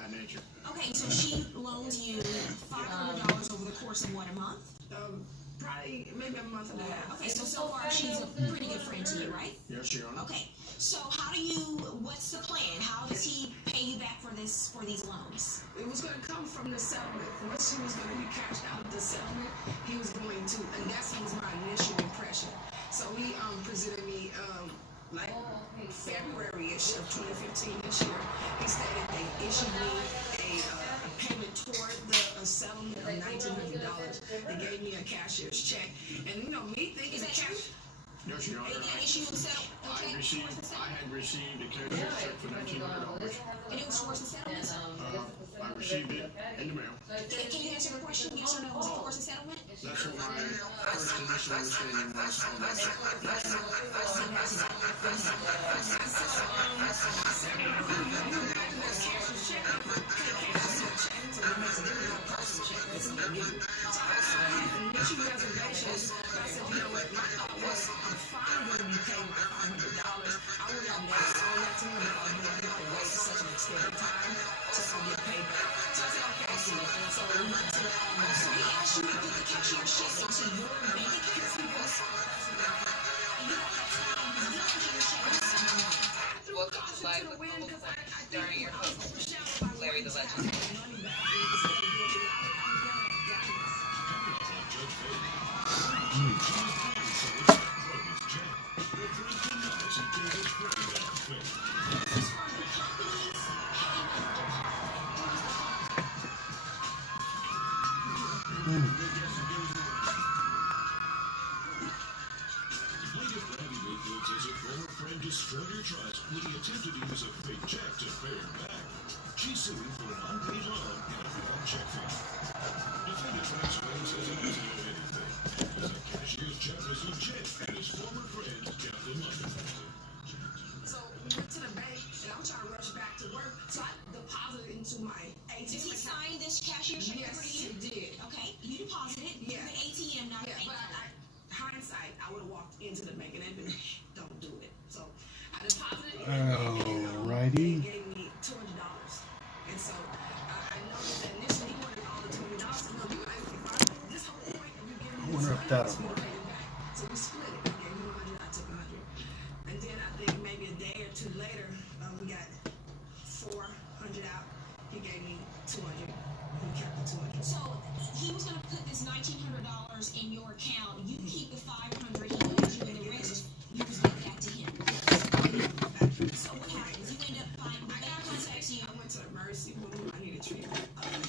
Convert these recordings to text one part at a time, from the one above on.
that nature. Okay, so she loaned you $500 over the course of what, a month? Probably maybe a month and a half. Okay, so far she's a pretty good friend to you, right? Yes, Your Honor. Okay, so what's the plan? How does he pay you back for these loans? It was going to come from the settlement. Once she was going to be cashed out of the settlement, he was going to, and that was my initial impression. So he presented me like February-ish of 2015 this year. He stated they issued me a payment toward the settlement of $1,900. They gave me a cashier's check, and me thinking that cash. Yes, Your Honor. They issued a settlement? I had received a cashier's check for $1,900. And it was towards the settlement? I received it in the mail. Can you answer the question? Yes or no? Was it towards the settlement? That's what my first initial understanding was on that check. Welcome to Live with Mobile during your host, Larry the Legend. Destroyed her trust when he attempted to use a fake check to pay her back. She's suing for an unpaid loan and a bad check fee. Defendant Transfer says he doesn't know anything. Because the cashier's check was legit and his former friend got the money. So we went to the bank and I'm trying to rush back to work, so I deposited into my ATM. Did he sign this cashier's check Yes, for you? he did. Okay, you deposited. Yeah. The ATM, not Yeah, the bank. but hindsight, I would have walked into the bank and they'd been, don't do it. So I deposited it. Alrighty. They gave me $200. And so I noticed that initially he wanted all the $200. This whole point of you giving me I wonder if that'll money, work. pay it back. So we split it. I gave him 100, I took 100. And then I think maybe a day or two later, we got 400 out. He gave me 200. He kept the 200. So he was going to put this $1,900 in your account. You keep the $500 he owed you, and the rest you was give that to him. So what happens? You end up finding the bank contacts you. I went to emergency room. I needed treatment.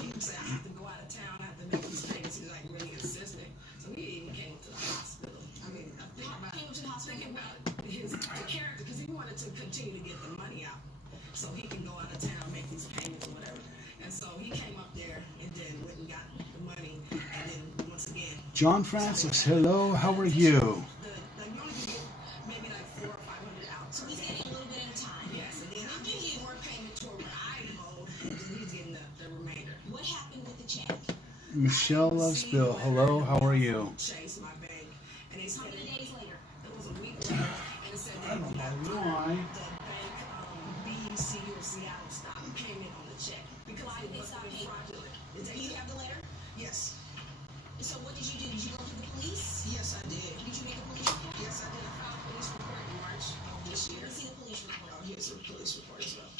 He would say I have to go out of town. I have to make these payments. He's like really insistent. So he even came to the hospital. I mean, I think about Came to the hospital thinking for about the character because he wanted to continue to get the money out so he can go out of town, make these payments or whatever. And so he came up there and then went and got the money. And then once again, John Francis, hello, how are you? you only can get maybe like 400 or 500 out. So he's getting a little bit at a time. Yes, and then I'm getting more payment toward what I owed, and then he's getting the remainder. What happened with the check? Michelle loves Bill, hello, how are you? Chase my bank, and they How said many days later? it was a week later, and it said I don't know why. the bank BUC or Seattle stopped payment on the check because Why did they it stop was paying? fraudulent. Do you have the letter? Yes, So what did you do? Did you go to the police? yes, I did. Did you make a police report? Yes, I did. I filed a police report in March of this year. Let's see the police report. Oh, here's a police report as well.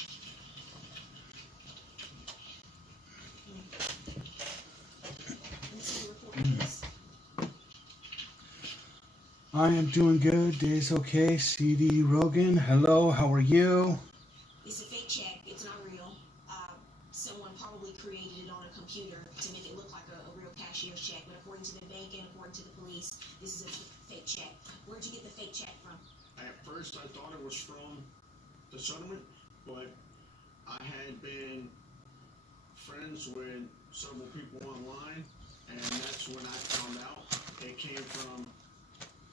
Let's see the report, please. I am doing good, day's okay. CD Rogan, hello, how are you? It's a fake check. It's not real. Someone probably created it on a computer to make it look like a real cashier's check. But according to the bank and according to the police, this is a fake check. Where'd you get the fake check from? At first, I thought it was from the settlement, but I had been friends with several people online, and that's when I found out it came from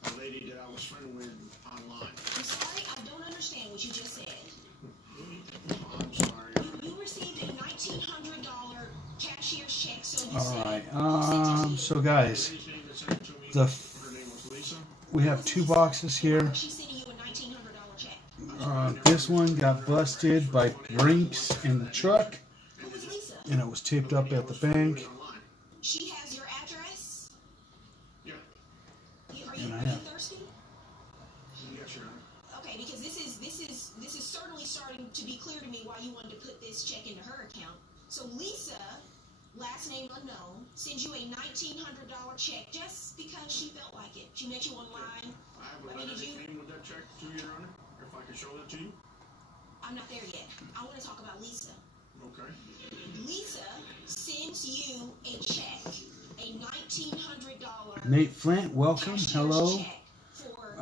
a lady that I was friends with online. I'm sorry, I don't understand what you just said. I'm sorry. You received a $1,900 cashier's check, so you Alright, so guys, Lady's name that sent it to me, the her name was Lisa. we have two boxes here. she's sending you a $1,900 check. This one got busted by Brinks in the truck. and it was taped up at the bank. She has your address? Yeah. Are And I you have- thirsty? Yes, Your Honor. Okay, because this is certainly starting to be clear to me why you wanted to put this check into her account. So Lisa, last name unknown, sends you a $1,900 check just because she felt like it. She met you online. I have a letter that came with that check to Your Honor, if I can show that to you. I'm not there yet. I want to talk about Lisa. Okay. Lisa sends you a check, a $1,900 Nate Flint, welcome. cashier's Hello. check for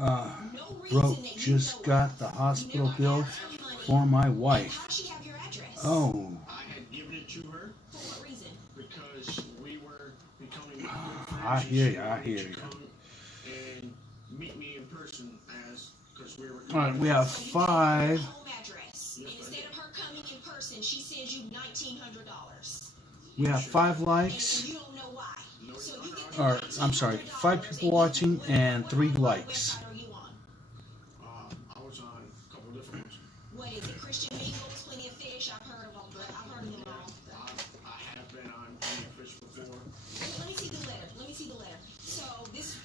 no reason Broke that you just know got of. the You hospital never bill asked for money. for my And wife. how does she have your address? Oh, I had given it to her For what reason? because we were becoming good friends. I and hear she ya, I wanted hear to ya. come and meet me in person because we were. all right. We have So you 5. gave her home address. Yes, And I instead did. of her coming in person, she sends you $1,900. We have 5 And likes. you don't know why. No, So Your you Honor, get the Or I'm sorry, 5 $1,900 people watching and what 3 website likes. are you on? I was on a couple different ones. What is it? Christian Mingles, Plenty of Fish. I've heard of them, but I've heard of them all. I have been on Plenty of Fish before. Let me see the letter. Let me see the letter. So this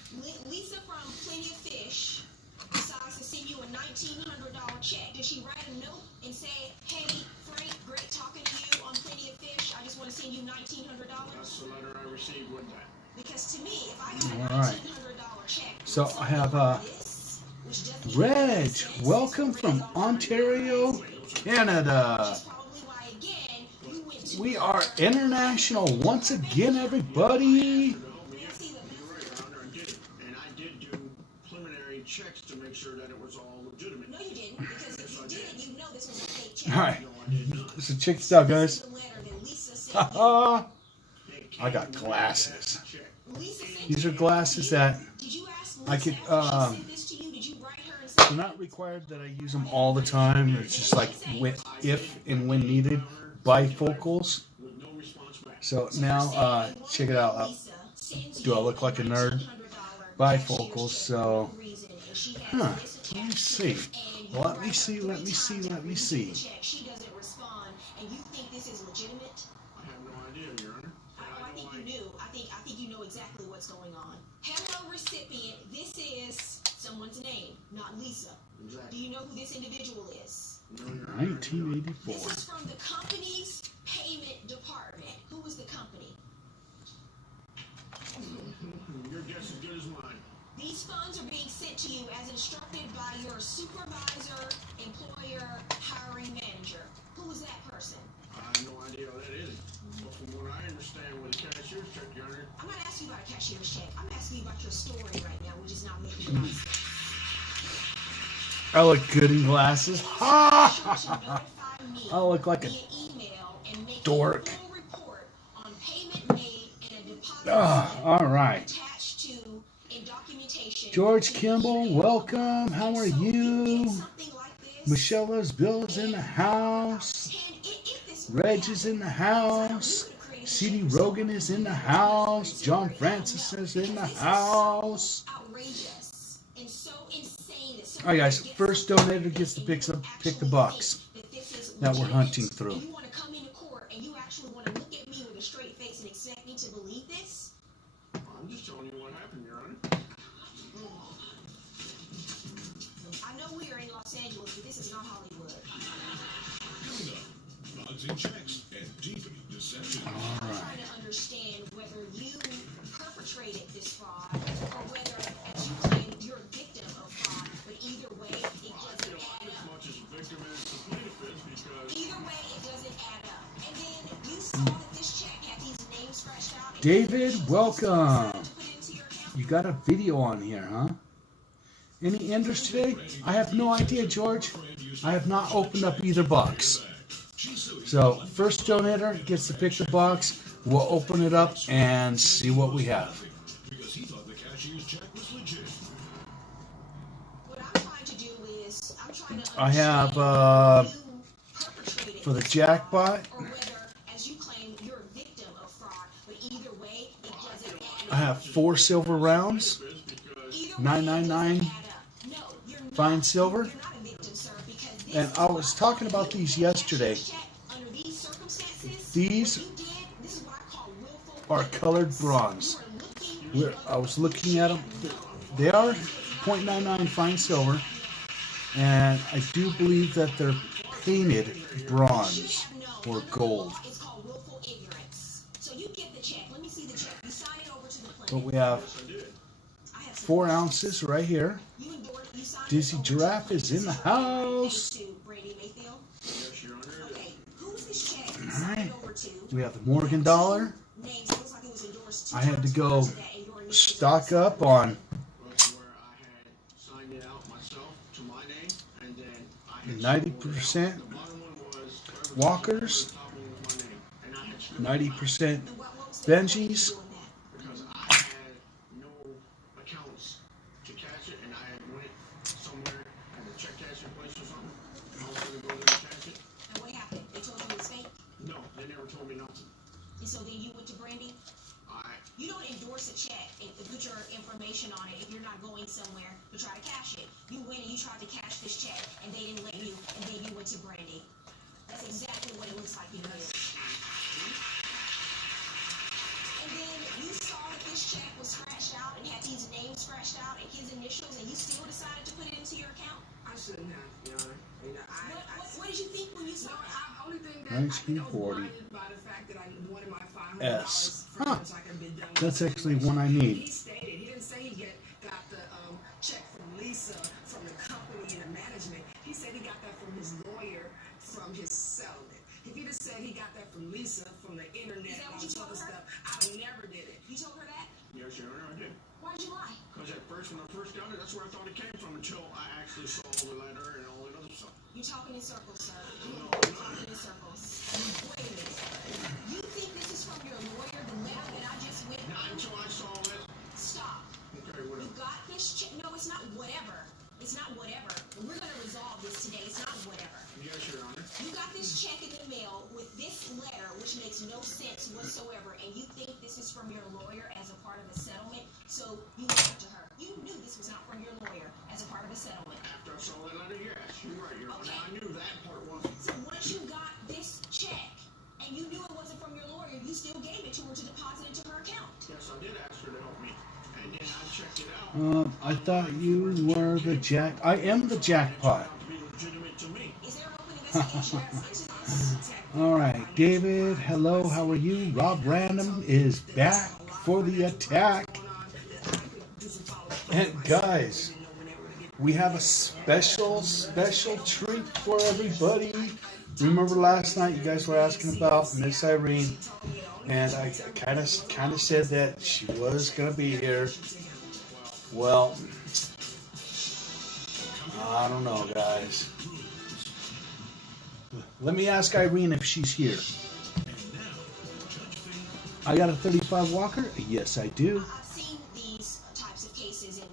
Lisa from Plenty of Fish decides to send you a $1,900 check. Does she write a note and say, "Hey Frank, great talking to you on Plenty of Fish. I just want to send you $1,900"? That's the letter I received with that. Because to me, if I got a All right. $1,900 check, So with I have something like this, which doesn't even Reg, make sense, welcome from Reg, Ontario, Canada. which is probably why, again, you went to We are international once again, everybody. May I see the You're right, Your Honor, I did it. And I did do preliminary checks to make sure that it was all legitimate. No, you didn't, because if you did it, you know this was a fake check. All right. No, I did not. So check this out, This is guys. the letter that Lisa sent you. Haha. It I got came with glasses. that check. Lisa sent These are you- glasses that Did you ask I Lisa could, after she sent this to you? Did you write her and say, they're not required that I use them all the time. It's just like if and when needed, bifocals. With no response back. So now, check it out. Do I look like a nerd? Bifocals. So, let me see. Let me see. Let me see. Let me see. She doesn't respond, and you think this is legitimate? I have no idea, Your Honor. I think you knew. I think you know exactly what's going on. Hello, recipient. This is someone's name, not Lisa. Do Exactly. you know who this individual is? No, Your Honor. 1984. This is from the company's payment department. Who is the company? Your guess is good as mine. These funds are being sent to you as instructed by your supervisor, employer, hiring manager. Who is that person? I have no idea who that is. But from what I understand with the cashier's check, Your Honor, I'm not asking you about a cashier's check. I'm asking you about your story right now, which is not making any sense. I look good in glasses. Ha! You should notify me I look like a via email and make dork. a full report on payment made and a deposit All right. attached to in documentation. George Kimball, welcome. How are So you? get something like this, Michelle's Bill's in the house. and if this Reg is in the house. CD Rogan is in the house. John Francis is in the house. outrageous and so insane that All right, guys. First donator gets to pick the bucks that we're hunting through. You want to come into court and you actually want to look at me with a straight face and expect me to believe this? I'm just telling you what happened, Your Honor. I know we are in Los Angeles, but this is not Hollywood. Coming up, odds and checks and deepening deception. All I'm right. trying to understand whether you perpetrated this fraud or whether, as you claim, you're a victim of fraud. But either way, it doesn't add As up. much as victim as the plaintiff is because Either way, it doesn't add up. And then you saw that this check had these names scratched out. and David, you welcome. decided to put it into your account. You got a video on here, huh? Any interest today? I have no idea, George. I have not opened up either box. So, first donator gets to pick the box. We'll open it up and see what we have. Because he thought the cashier's check was legit. What I'm trying to do is, I'm trying to I have, understand whether you perpetrated for the this jackpot, fraud, or whether, as you claim, you're a victim of fraud. But either way, it doesn't add I up. have 4 silver rounds. is because Either way, $9.99 it doesn't add up. No, you're not. fine silver. You're not a victim, sir, because this And I was talking about these yesterday. check under these circumstances, These what you did, this is what I call willful are colored bronze. I was looking at them. They are 0.99 fine silver, and I do believe that they're painted bronze or gold. It's called willful ignorance. So you get the check. Let me see the check. You sign it over to the But plaintiff. we have I have 4 ounces right here. you sign Dizzy it over Giraffe is in the house. to Brandy Mayfield. Yes, Your Honor. Okay, who's this check All signed right. over to? We have the Morgan dollar. Names. It looks like it was endorsed 2 I had to times go prior to that, and your initials stock are up on Was where I had signed it out myself to my name, and then I had 90% the bottom one was whatever Walkers, the top one was my name, and I had scribbled 90% And what was the Benjis. doing that? because I had no accounts to cash it, and I had went somewhere at a check cashing place or something. I was gonna go there and cash it. And what happened? They told you it was fake? No, they never told me nothing. And so then you went to Brandy? You don't endorse a check and put your information on it if you're not going somewhere to try to cash it. You went and you tried to cash this check, and they didn't let you, and then you went to Brandy. That's exactly what it looks like you did. And then you saw that this check was scratched out and had his name scratched out and his initials, and you still decided to put it into your account? I shouldn't have, Your Honor. You know, What did you think when you saw No, it? only thing that I think I was 1940. blinded by the fact that I wanted my S. $500 for Huh. which I could be done with. That's actually one I need. He stated, he didn't say he got the check from Lisa, from the company and the management. He said he got that from his lawyer, from his settlement. If he'd have said he got that from Lisa, from the internet, Is that and what all you this told other her? stuff, I never did it. You told her that? Yes, Your Honor, I did. Why'd you lie? Because at first, when I first got it, that's where I thought it came from until I actually saw the letter and all that other stuff. You're talking in circles, sir. No, You're talking in circles. Wait a minute. You think this is from your lawyer, the letter that I just went Not through? until I saw that. Stop. Okay, You whatever. got this check. No, it's not whatever. It's not whatever. We're going to resolve this today. It's not whatever. Yes, Your Honor. You got this check in the mail with this letter, which makes no sense whatsoever, and you think this is from your lawyer as a part of a settlement, so you lied to her. You knew this was not from your lawyer as a part of a settlement. After I saw that letter, yes, you're right, Your Honor. Okay. I knew that part wasn't. So once you got this check, and you knew it wasn't from your lawyer, you still gave it to her to deposit into her account. Yes, I did ask her to help me. And then I checked it out. I thought you were the jack. I am the jackpot. To be legitimate to me. Is there an open investigation into this? All right, David. Hello. How are you? Rob Random is back for the attack. And guys, we have a special treat for everybody. Remember last night you guys were asking about Miss Irene, and I kind of said that she was gonna be here. Well, I don't know, guys. Let me ask Irene if she's here. I got a 35 Walker? Yes, I do. I've seen these types of cases in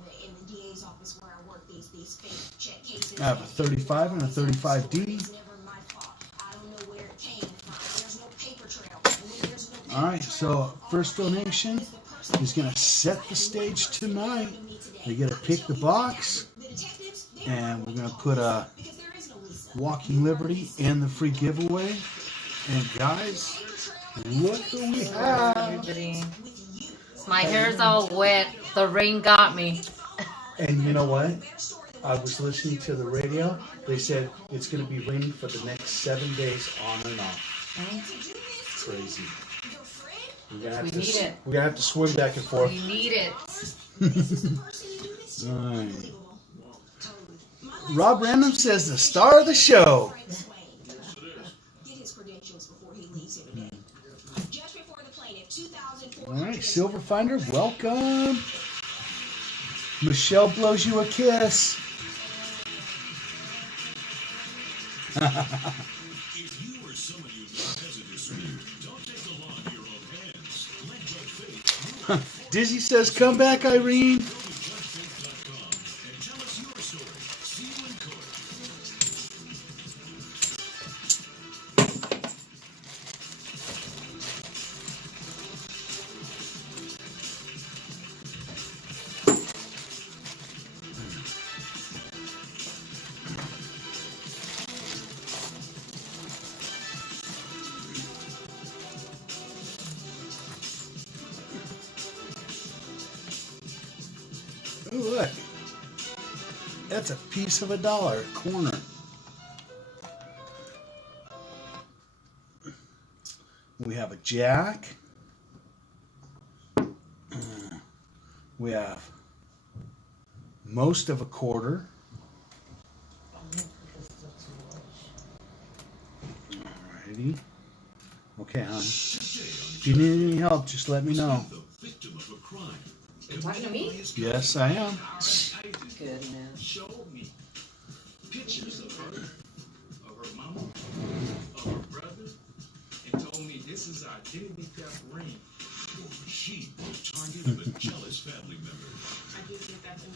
the DA's office where I work, these fake check cases. I have a 35 and a 35D. It's never my fault. I don't know where it came from. There's no paper trail. And when there's no paper All right, trail, so all first I have donation is the person is gonna who set the stage tonight. We gotta pick the box, The detectives, they and don't we're know gonna what put to a do because there is no Lisa. Walking Liberty in the free giveaway. And guys, look who we have. Everybody. My hair's all wet. The rain got me. And you know what? I was listening to the radio. They said it's going to be raining for the next 7 days on and off. Crazy. We're gonna We need it. We're gonna have to swim back and forth. We need it. All right. Rob Random says the star of the show. Get his credentials before he leaves here today. Judgment for the plaintiff, 2004. All right, Silver Finder, welcome. Michelle blows you a kiss. If you or someone you know has a dispute, don't take the law into your own hands. Let Judge Faith Dizzy says, come back, Irene. go to judgefaith.com and tell us your story. See you in court. look. That's a piece of $1 corner. We have a jack. We have most of a quarter. Alrighty. Okay, hon. If you need any help, just let me know. You talking to me? Yes, I am. Goodness. Showed me pictures of her mama, of her brother, and told me this is our identity theft ring. She was target of a jealous family member.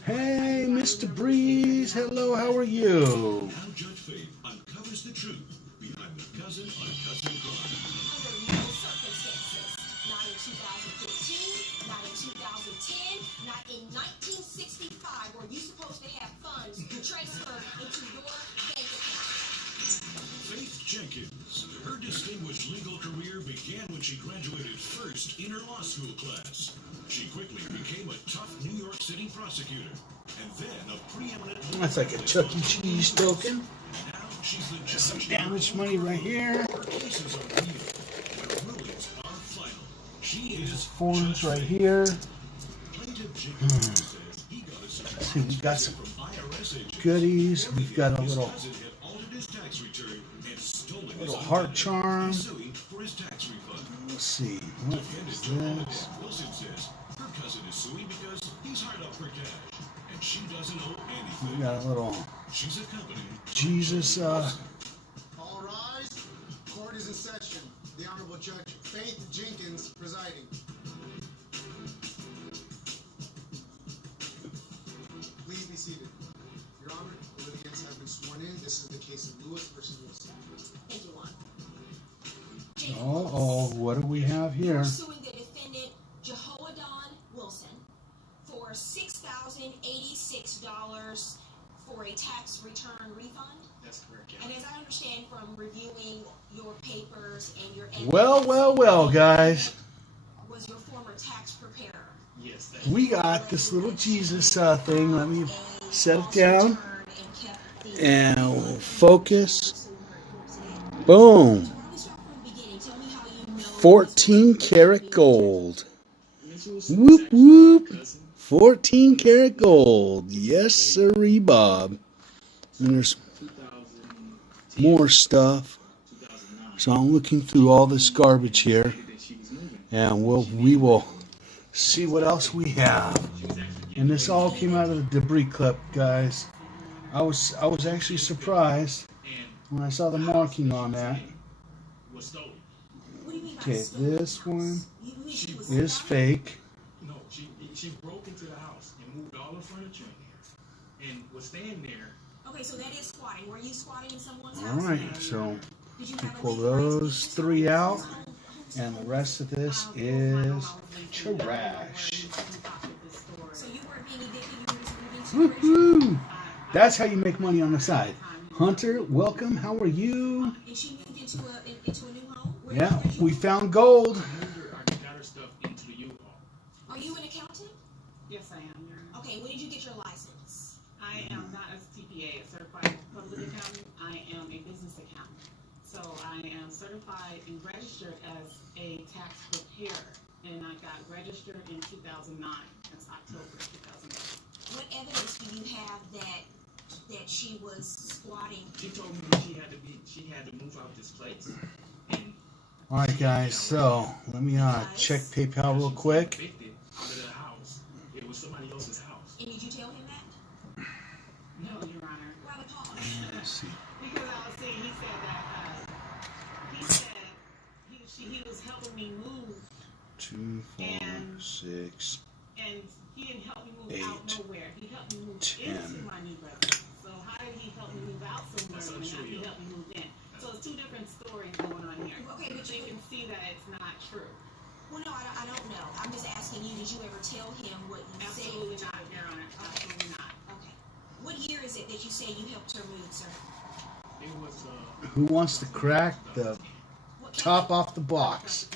Hey, Mr. Breeze. Hello, how are you? Now Judge Faith uncovers the truth behind the cousin on cousin crime. Under no circumstances, not in 2015, not in 2010, not in 1965, were you supposed to have funds transferred into your bank account. Faith Jenkins. Her distinguished legal career began when she graduated first in her law school class. She quickly became a tough New York City prosecutor, and then a preeminent... That's like a Chuck E. Cheese token. Now she's the There's some damaged money right here. Her cases are real, but rulings are final. She is Forms right here. Plaintiff Jenkins says he got a Let's see, we got some from IRS agents. goodies. We've got a His little cousin had altered his tax return and stolen his little own heart money. charm. He's suing for his tax refund. Let's see. What is this? Wilson says her cousin is suing because he's hard up for cash, and she doesn't owe anything. We got a little She's accompanied. Jesus. All rise. Court is in session. The Honorable Judge Faith Jenkins presiding. Please be seated. Your Honor, the litigants have been sworn in. This is the case of Lewis versus Wilson. Thank you, Juan. Oh, what do we have here? Suing the defendant Jehoadon Wilson for $6,086 for a tax return refund. That's correct, Your And as I understand from reviewing your papers and your evidence, Well, guys. was your former tax preparer. Yes, We got this little Jesus thing. Let me set it down. And we'll focus. Boom. 14 karat gold. Whoop, whoop. 14 karat gold. Yes, sirree, Bob. And there's more stuff. So I'm looking through all this garbage here. And we will see what else we have. And this all came out of the debris clip, guys. I was actually surprised when I saw the marking on that. Okay, this one is fake. No, she broke into the house and moved all her furniture in there, and was staying there. Okay, so that is squatting. Were you squatting in someone's house? Alright, so Did you we have a pull legal right to those use 3 out. home- And the rest of this is trash. So you weren't being evicted, you were just moving to Woohoo! That's how you make money on the side. Hunter, welcome. How are you? And she moved into a new home? Where Yeah, did you we move? found gold. I got her stuff into the U-Haul. Are you an accountant? Yes, I am. Your Honor. Okay, when did you get your license? I am not a CPA, a certified public accountant. I am a business accountant. So I am certified and registered as a tax preparer. And I got registered in 2009. That's October 2009. What evidence do you have that she was squatting? She told me she had to move out this place. And Alright, guys, so let me check PayPal real quick. evicted out of the house. It was somebody else's house. And did you tell him that? No, Your Honor. Why the pause? Let's see. Because I was saying, he said he was helping me move. 2, 4, 6. And he didn't help me move out 8, nowhere. He helped me move 10. into my new residence. So how did he help me move out somewhere That's when not true, he yo. helped me move in? So it's two different stories going on here. Okay, but You can see that it's not true. Well, no, I don't know. I'm just asking you, did you ever tell him what you Absolutely said? not, Your Honor. Absolutely not. Okay. What year is it that you say you helped her move, sir? It was Who wants to crack the What top off the box?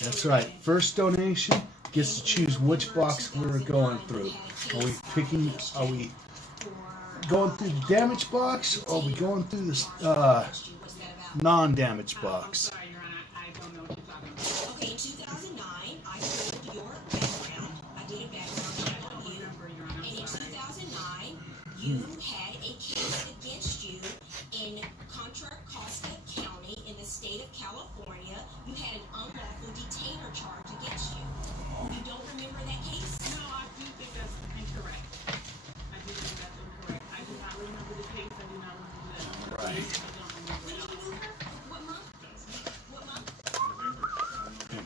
That's right. First donation, gets to choose which box we're going through. Are we going through the damaged box, or are we going through the non-damaged box? Sorry, Your Honor, I don't know what you're talking about. Okay, in 2009, I pulled your background. I did a background check on you. And in 2009, you had a case against you in Contra Costa County in the state of California. You had an unlawful detainer charge against you. You don't remember that case? No, I do think that's incorrect. I do think that's incorrect. I do not remember the case. I do not remember that. Right. I don't remember When it. did you move her? What month? What month?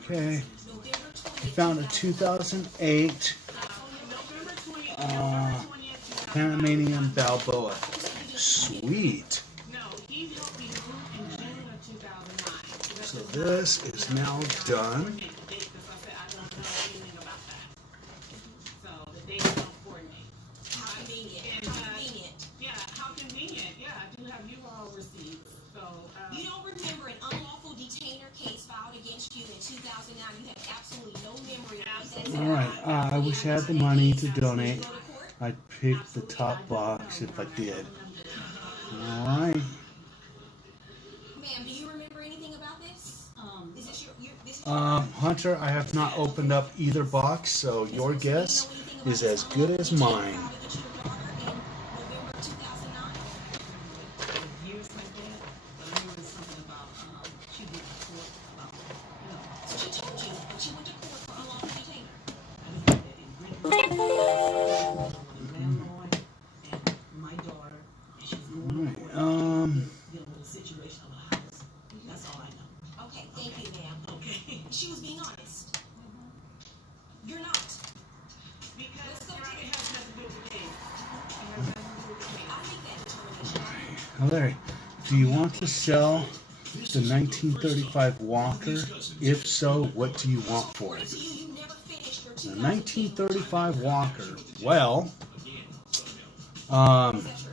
Okay. November 20th. I found a 2008 November 20th, Panamanian Balboa. Sweet. No, he helped me move in June of 2009. So this is now done. Because I said I don't know anything about that. So the dates don't coordinate. How convenient. And, How convenient. Yeah, how convenient. Yeah, I do have you all receipts. So, You don't remember an unlawful detainer case filed against you in 2009. You have absolutely no memory of that. All right. I wish I had the money to donate. I'd pick the top box if I did. All right. Ma'am, do you remember anything about this? Is this this is Hunter, I have not opened up either box, so your guess is as good as mine. years like that, but I know it's something about, she did report about, So she told you that she went to court for unlawful detainer. landlord and my daughter, and she's going to court Right. dealing with a situation of a house. That's all I know. Okay, thank you, ma'am. Okay. She was being honest. You're not. because Your Honor, it has nothing to do with the case. It has nothing to do with the case. I'll make that determination. Now, Larry, do you want to sell the 1935 Walker? If so, what do you want for it? To you, you never finished your The 2010 1935 Walker. Well, Is that true?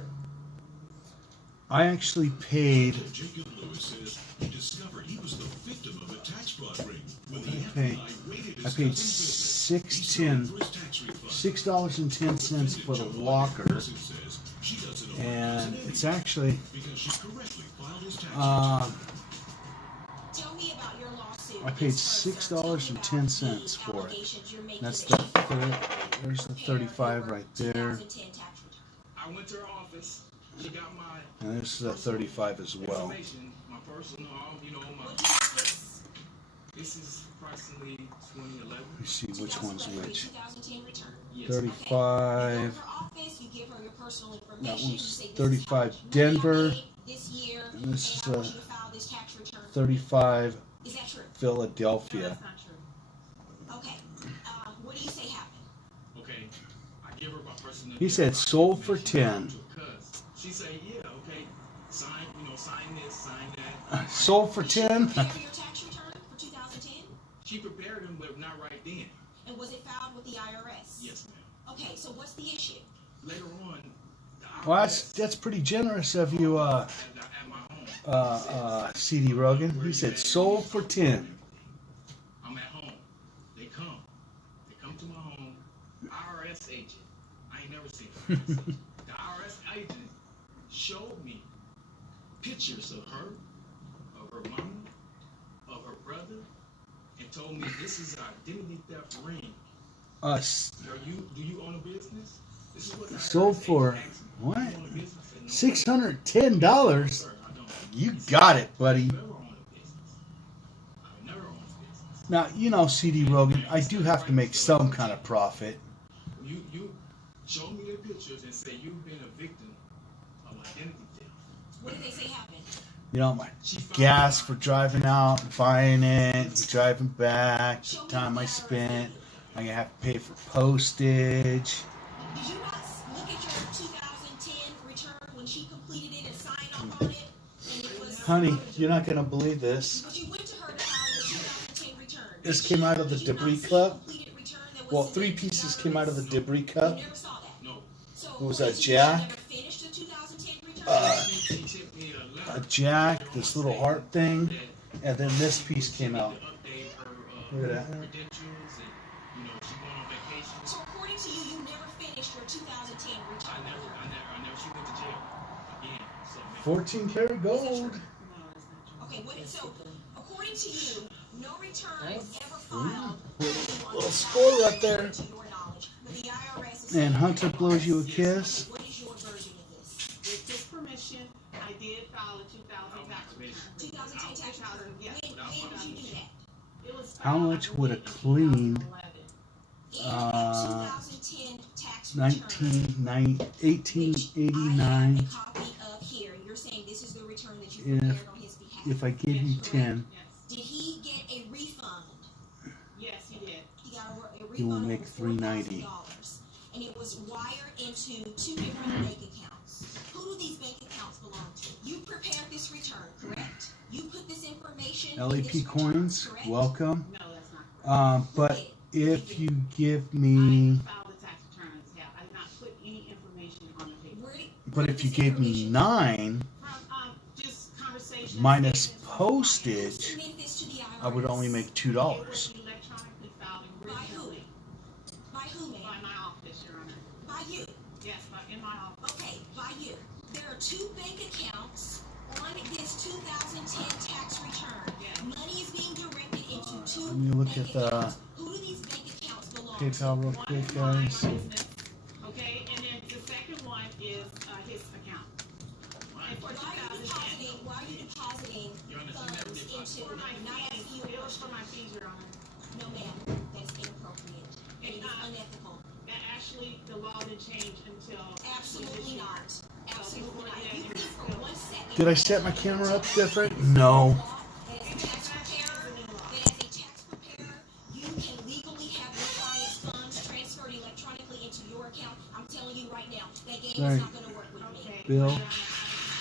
I actually paid. Jacob Lewis says he discovered he was the victim of a tax fraud ring when the Okay. FBI raided his I paid cousin's business. He $6.10 sued for his tax refund. $6.10 for the Walker, Lawsuit says she doesn't know and it's actually because she correctly filed his tax Tell me about your lawsuit. I paid Ms. Mercer. $6.10 Tell me about for the it. allegations you're making That's that the she failed there's the to 35 prepare right your there, 2010 tax return. I went to her office. She got my and this is the 35 as well. information, my personal, my. What is this? This is approximately 2011. Let me see which one's 2011, which. 2010 return. Yes. 35. You go to her office, you give her your personal information. That you one's say, this 35 is how much money I Denver, made this year, and this is I want you to file this tax return. 35 Is that true? No, Philadelphia. that's not true. Okay. What do you say happened? Okay. I give her my personal. He said sold for 10. Because she said, yeah, okay, sign this, sign that. Sold for Did she 10. prepare your tax return for 2010? She prepared them, but not right then. And was it filed with the IRS? Yes, ma'am. Okay, so what's the issue? Later on, the Well, IRS that's pretty generous of you, at my home. CD Rogan. He said sold for 10. I'm at home. They come to my home. IRS agent. I ain't never seen her. The IRS agent showed me pictures of her mama, of her brother, and told me this is an identity theft ring. Do you own a business? This is what the Sold IRS for agent asked me. what? Do you own a business? And no, $610. sir, I don't. You got it, buddy. I never owned a business. I never owned a business. Now, you know, CD Rogan, I do have to make some kind of profit. You show me the pictures and say you've been a victim of identity theft. What did they say happened? You know, my gas for driving out and buying it, driving back, the time I spent. I'm going to have to pay for postage. Did you not look at your 2010 return when she completed it and signed off on it? And it was, Honey, you're not going to believe this. but you went to her to file your 2010 return. This came out of the Did you not debris see a cup. completed return that was Well, submitted 3 to pieces the came out of the IRS? debris cup. You never saw that. No. So It was a what, you jack. never finished the 2010 return? She sent me a A letter. jack, this little heart thing, and then this piece came out. To update her Look at that. credentials you know, she going on vacation. So according to you, you never finished your 2010 return. I never, she went to jail again. So, 14 karat gold. Okay, so according to you, no return was ever filed. Little score right there. To your knowledge, but the IRS is And Hunter blows you a kiss. What is your version of this? With his permission, I did file a 2000 tax return. 2010 tax return. Yes. When did you do that? It was How filed, much I would a believe, in clean 2011. In that 2010 tax return, 1889, I have a copy of here. You're saying this is the return that you prepared on his behalf. if I give you 10, Did he get a refund? Yes, he did. He got a refund you will of make $390. $4,000, and it was wired into 2 different bank accounts. Who do these bank accounts belong to? You prepared this return, correct? You put this information in this LAP return, coins, correct? welcome. No, that's not correct. But if you give I me, filed the tax return on his behalf. I did not put any information on the paper. but if you gave me 9 From just conversations. minus statements, postage, Submit this to the IRS. I would only make It $2. was electronically filed originally By who, by ma'am? my office, Your Honor. By you. Yes, in my office. Okay, by you. There are 2 bank accounts on this 2010 tax return. Yes. Money is being directed into 2 Let me look bank at the accounts. Who do these bank accounts belong to? PayPal real One quick, is mine, my guys. business, okay, and then the second one is his account. And for Why are you 2010, depositing funds into, for my not as fees, you? it was for my fees, Your Honor. No, ma'am, that's inappropriate. And it is unethical. And actually, the law didn't change until. Absolutely not. Absolutely not. If you think for 1 second. Did I set my camera up different? No. That as a tax preparer, you can legally have your client's funds transferred electronically into your account. I'm telling you right now, that game Right. is not going to work with me. Okay. Bill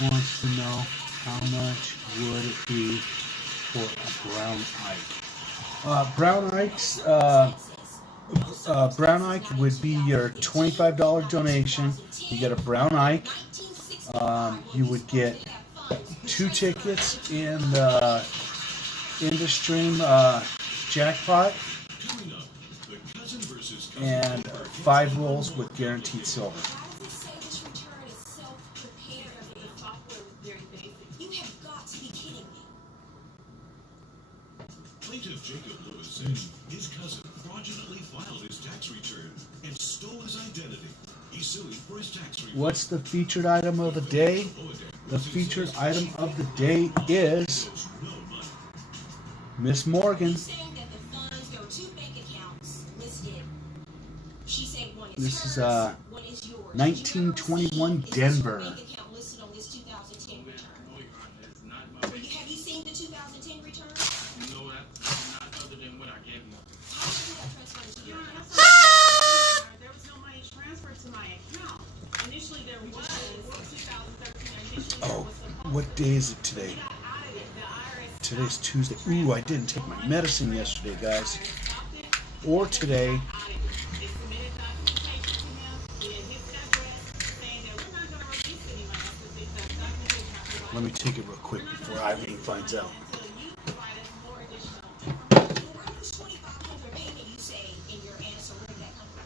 wants to know how much would it be for a brown Ike. Brown Ike would be your $25 donation. You get a brown Ike. You would get 2 tickets in the Stream jackpot Coming up, the cousin versus cousin and 5 rolls with guaranteed silver. How does it say this return is self-prepared? The software was very basic. You have got to be kidding me. Plaintiff Jacob Lewis said his cousin fraudulently filed his tax return and stole his identity. He's suing for his tax refund. What's the featured item of the day? The featured item of the day is Miss Morgan. She's saying that the funds, there are 2 bank accounts listed. She said one is This is, hers, one is yours. 1921 Denver. Is this your bank account listed on this 2010 return? no, Your Honor, it's not my Have you seen the 2010 return? No, that's not other than what I gave you. How much did that transfer to Your your Honor, account? that's what there was no money transferred to my account. Initially, there was 2013. Initially, there Oh, was supposed what day is it today? to got audited. The IRS Today's Tuesday. Ooh, I didn't take my medicine yesterday, guys. stopped it. Or today. Audited. They submitted documentation to him. They had his address saying that we're not going to release any money because the documentation has provided Let me take it real quick before Irene finds out. until you provide us more additional information. Where was $2,500 payment you say in your answer? Where did that come from?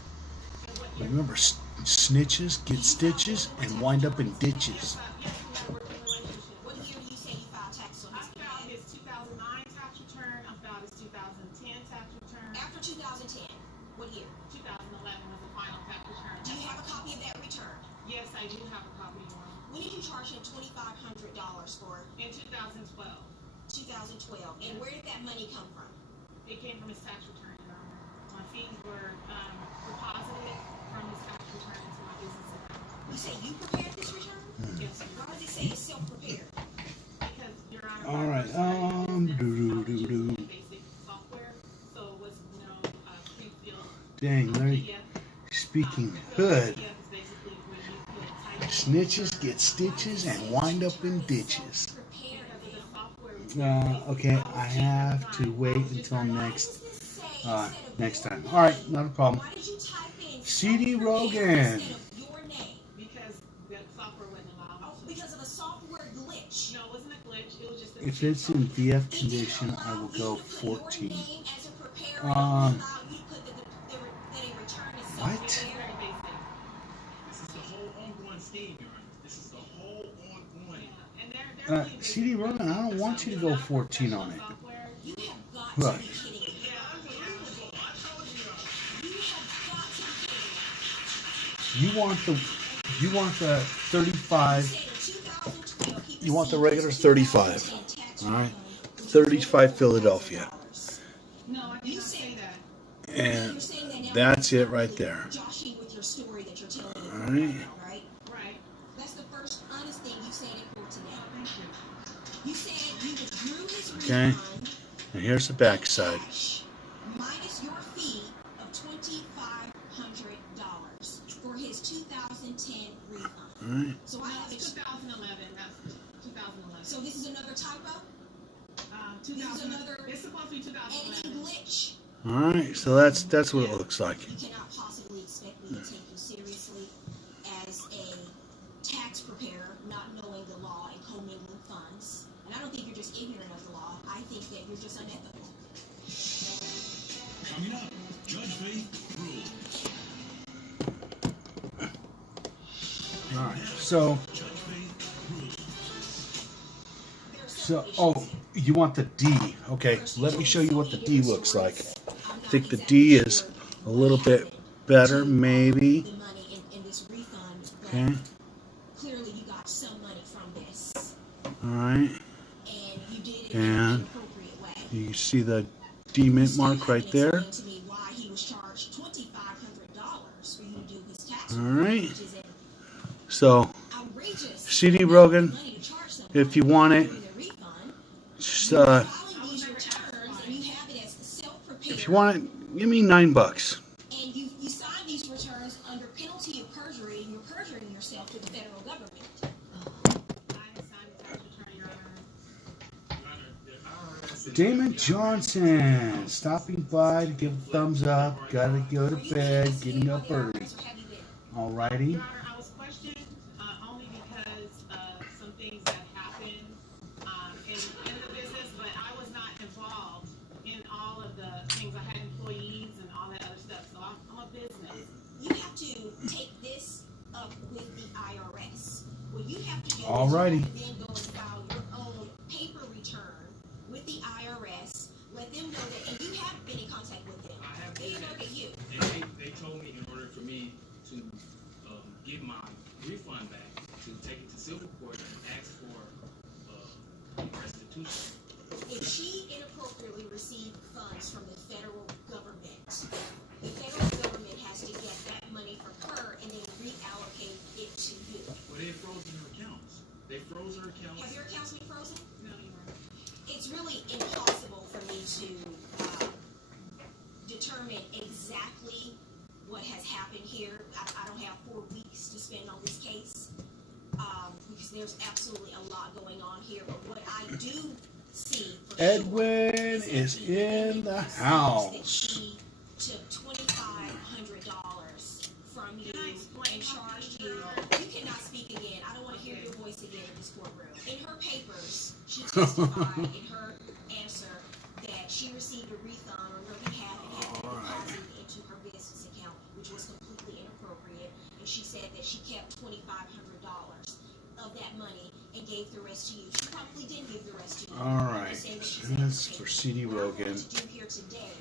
Remember, snitches get stitches and wind up in ditches. Yes, we have a working relationship. What year do you say you filed taxes on I his filed behalf? his 2009 tax return. I filed his 2010 tax return. After 2010, what year? 2011 was the final tax return. Do you have a copy of that return? Yes, I do have a copy of one. When did you charge him $2,500 for In 2012, 2012? And where did that money come from? it came from his tax return, Your Honor. My fees were deposited from his tax return into my business account. You say you prepared this return? Yes, Why does it say it's self-prepared? because, Your Honor, All right, doo-doo-doo-doo. basic software, so it was no pre-filled Dang, Larry, PDF. speaking hood. PDF is basically where you put type Snitches get stitches and wind up in ditches. Prepared because of the software. Okay, I have to wait until next time. All right, not a problem. Why did you type in CD self-prepared Rogan. instead of your name? Because the software wouldn't allow Oh, me to. because of a software glitch. No, it wasn't a glitch. It was just a If it's in VF condition, I will go 14. What? This is the whole ongoing scheme, Your Honor. This is the whole ongoing. And CD Rogan, I don't want you to go 14 on it. You have got Look. to be kidding me. You have got to be kidding me. You want the 35. Said in 2012, he You want the received regular 35. 2010 tax All right. refund, 35 Philadelphia. No, I You didn't say say that. And you're saying that now that's you're it right there. joshing with your story that you're telling All me right. right now, right? Right. That's the first honest thing you said in court today. Thank you. You said you withdrew his Okay. refund And here's the backside. cash minus your fee of $2,500 for his 2010 refund. All right. So I have It's 2011. That's 2011. so this is another typo 2000. another- It's supposed to be 2011. editing glitch. All right. So that's what it looks like. You cannot possibly expect me to take you seriously as a tax preparer, not knowing the law and commingling funds. And I don't think you're just ignorant of the law. I think that you're just unethical. Coming up, Judge Faith rules. All right. So Judge Faith rules. oh, you want the D? Okay. Let me show you what the D looks like. I think the D is a little bit better, maybe. The money in this refund, but Okay. clearly you got some money from this, All right. and you did it in And an inappropriate way. you see the D mint mark right there. Explain to me why he was charged $2,500 for you to do his tax All return, right. which is So outrageous. CD Rogan, Money to charge someone if you want it, for the refund. just Filing these returns, and you have it as self-prepared. if you want it, give me $9. And you sign these returns under penalty of perjury, and you're perjuring yourself to the federal government. I didn't sign the tax return, Your Honor. Your Honor, the IRS. Damon Johnson stopping by to give a thumbs up. Gotta go to bed. Getting up early. Alrighty. Your Honor, I was questioned only because of some things that happened in the business, but I was not involved in all of the things. I had employees and all that other stuff, so I'm a business. You have to take this up with the IRS. What you have to do Alrighty. is you have to then go and file your own paper return with the IRS. Let them know that, and you have been in contact with them. I have They been know that you. And they told me in order for me to get my refund back, to take it to civil court and ask for restitution. If she inappropriately received funds from the federal government, the federal government has to get that money from her and then reallocate it to you. Well, they froze her accounts. They froze her accounts. Have your accounts been frozen? No, Your Honor. It's really impossible for me to determine exactly what has happened here. I don't have 4 weeks to spend on this case because there's absolutely a lot going on here. But what I do see for Edwin sure is that in the that house. she took $2,500 from you and charged you. You cannot speak again. I don't want to hear your voice again in this courtroom. In her papers, she testified in her answer that she received a refund on her behalf and had it deposited into her business account, which was completely inappropriate. And she said that she kept $2,500 of that money and gave the rest to you. She probably didn't give the rest to you. All right. That's for CD What I Rogan. want to do here today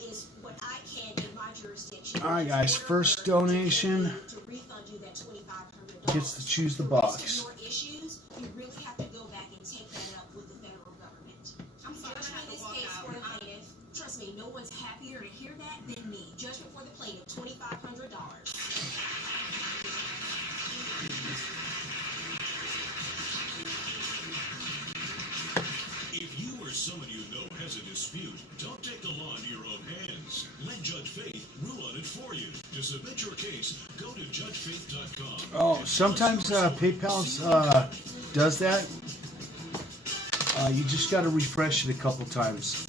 is what I can in my jurisdiction. All right, guys. First donation To refund you that $2,500. gets to choose the The rest box. of your issues, you really have to go back and take that up with the federal government. I'm sorry, I Judgment have in to this walk case out. for the plaintiff. Trust me, no one's happier to hear that than me. Judgment for the plaintiff, $2,500. If you or someone you know has a dispute, don't take the law into your own hands. Let Judge Faith rule on it for you. To submit your case, go to judgefaith.com. Oh, sometimes PayPal does that. You just got to refresh it a couple times.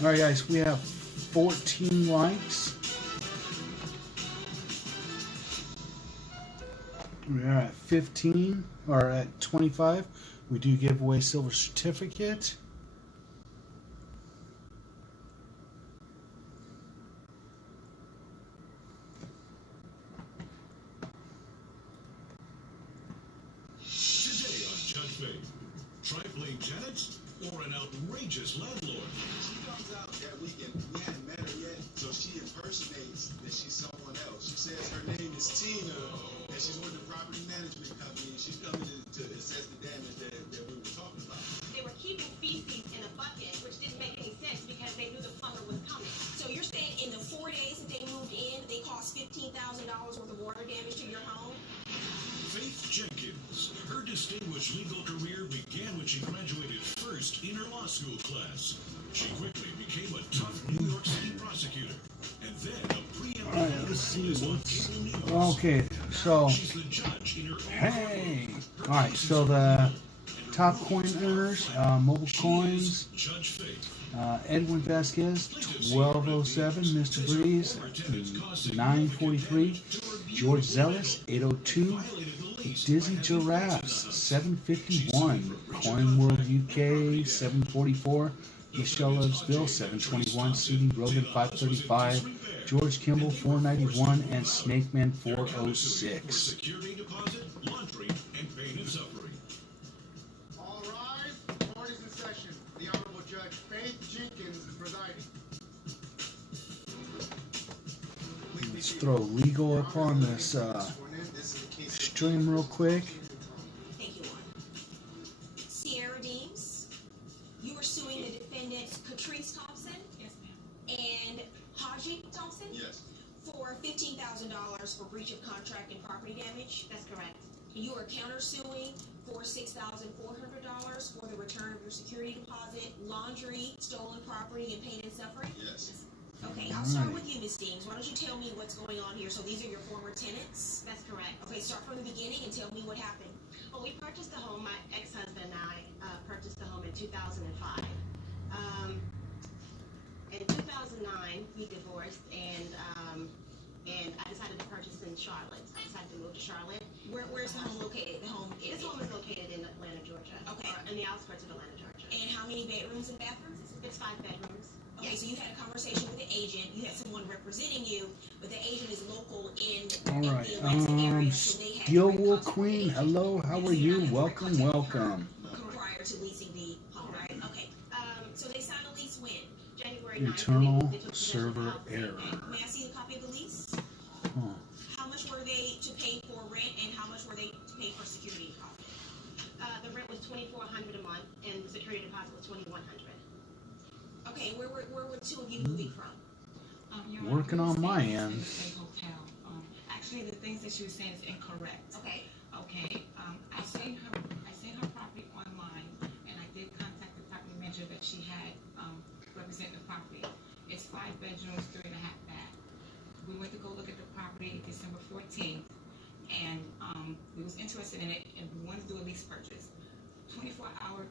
All right, guys, we have 14 likes. We are at 15 or at 25. We do give away silver certificate. Today on Judge Faith, trifling tenants or an outrageous landlord? She comes out that weekend. We hadn't met her yet, so she impersonates that she's someone else. She says her name is Tina, and she's with the property management company, and she's coming to assess the damage that we were talking about. They were keeping feces in a bucket, which didn't make any sense because they knew the plumber was coming. So you're saying in the 4 days that they moved in, they caused $15,000 worth of water damage to your home? Faith Jenkins. Her distinguished legal career began when she graduated first in her law school class. She quickly became a tough New York City prosecutor, and then a preeminent All right, let's see on what's cable news. okay. So, She's the judge in her own hey, court. all right. So the top coin earners, mobile coins. Judge Faith. Edwin Vasquez, 1207. Mr. Breeze, 943. George Zealous, 802. Dizzy Giraffes, 751. Coin World UK, 744. Michelle Loves Bill, 721. CD Rogan, 535. George Kimball, 491. And Snakeman, 406. Security deposit, laundry, and pain and suffering. All rise. Court is in session. The Honorable Judge Faith Jenkins is presiding. Let's throw legal up on this stream real quick. Thank you, Warren. Sierra Deems, you were suing the defendants Catrice Thompson Yes, ma'am. and Haji Thompson Yes. for $15,000 for breach of contract and property damage. That's correct. You are countersuing for $6,400 for the return of your security deposit, laundry, stolen property, and pain and suffering. Yes. Okay, I'll start with you, Ms. Deems. Why don't you tell me what's going on here? So these are your former tenants? That's correct. Okay, start from the beginning and tell me what happened. Well, we purchased the home. My ex-husband and I purchased the home in 2005. In 2009, we divorced, and I decided to purchase in Charlotte. I decided to move to Charlotte. Where's the home located? The home This home is located in Atlanta, Georgia. Okay. Or in the outskirts of Atlanta, Georgia. And how many bedrooms and bathrooms? It's 5 bedrooms. Okay, so you had a conversation with the agent, you had someone representing you, but the agent is local in All right. the Atlanta area, so they had Steel direct Wool contact with Queen, the agent hello, how are you? Welcome, welcome. prior to leasing the home, right? Okay. So they signed a lease when? January 9th. Internal they took possession of the server house. error. May I see a copy of the lease? Huh. How much were they to pay for rent and how much were they to pay for security deposit? The rent was $2,400 a month, and the security deposit was $2,100. Okay, where were the two of you moving from? Your Honor, Working we were on my staying end. in a hotel. Actually, the things that she was saying is incorrect. Okay. Okay. I seen her property online, and I did contact the property manager that she had represent the property. It's 5 bedrooms, 3.5 bath. We went to go look at the property December 14th, and we was interested in it, and we wanted to do a lease purchase. 24 hours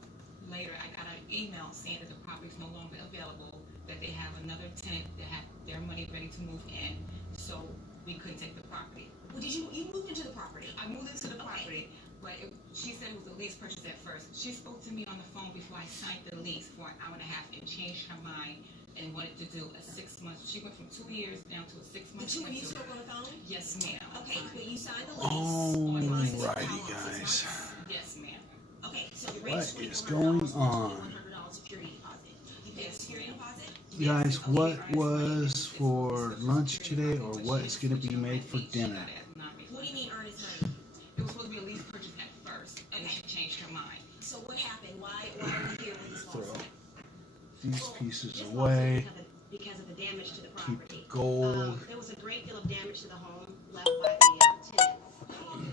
later, I got an email saying that the property is no longer available, that they have another tenant that had their money ready to move in, so we couldn't take the property. Well, you moved into the property? I moved into the property, but she said it was a lease purchase at first. She spoke to me on the phone before I signed the lease for an hour and a half and changed her mind and wanted to do a 6 months. She went from 2 years down to a 6 The month. two of you spoke on the phone? Yes, ma'am. Okay, but you signed the lease. Alrighty, guys. Yes, ma'am. Okay, so the rent What is going on? $100 security deposit. You paid a security deposit? Guys, what was for lunch today or what is going to be made for dinner? What do you mean earnest money? It was supposed to be a lease purchase at first, and then she changed her mind. So what happened? Why are we here with this Throw lawsuit? these pieces This away. lawsuit because of the damage to the Keep property. the gold. There was a great deal of damage to the home left by the tenants.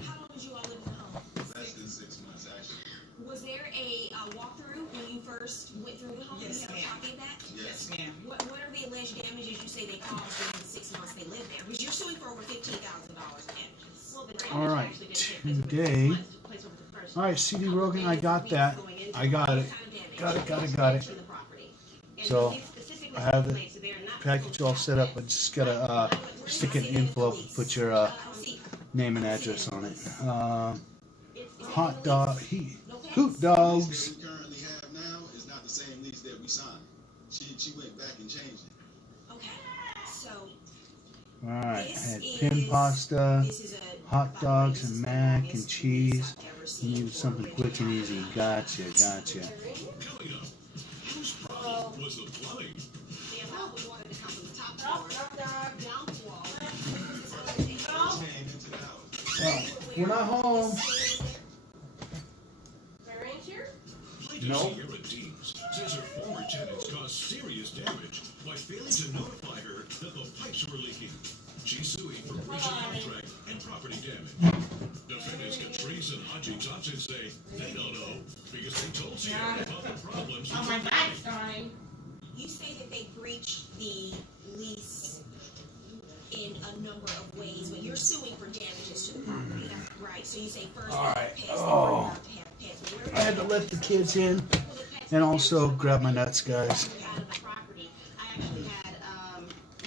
How long did you all live in the home? Less than 6 months, actually. Was there a walkthrough when you first went through the home? Yes, Do you have a ma'am. copy of that? Yes, ma'am. What are the alleged damages you say they caused during the 6 months they lived there? Because you're suing for over $15,000 in damages. Well, the damage All right, actually didn't take place over the today. 6 months, it took place over the first Alright, CD Rogan, I got that. I got it. Got it. to the property. And So, the specific I have the package all set up. I just gotta stick it in an envelope and put your name and address on it. Hot dog, hoot dogs. The lease that we currently have now is not the same lease that we signed. She went back and changed it. Okay, so All right, I this had is pin pasta, this is a hot dogs, and mac and longest cheese. lease I've ever seen You need for something a quick and rental easy. house. Gotcha. Coming up, whose problem was the plumbing? The amount we wanted to come from the top floor, down the wall. Came into the house. We're not home. Plaintiff Sierra Deans says her former tenants caused serious damage by failing to notify her that the pipes were leaking. She's suing for breach of contract and property damage. Defendants Catrice and Haji Thompson say they don't know because they told Sierra about the problems. Oh, my back's dying. You say that they breached the lease in a number of ways, but you're suing for damages to the property, right? So you say first All we right. have pets, Oh. we have to have pets. Where I had to let the kids in and also grab my nuts, guys. Out of the property, I actually had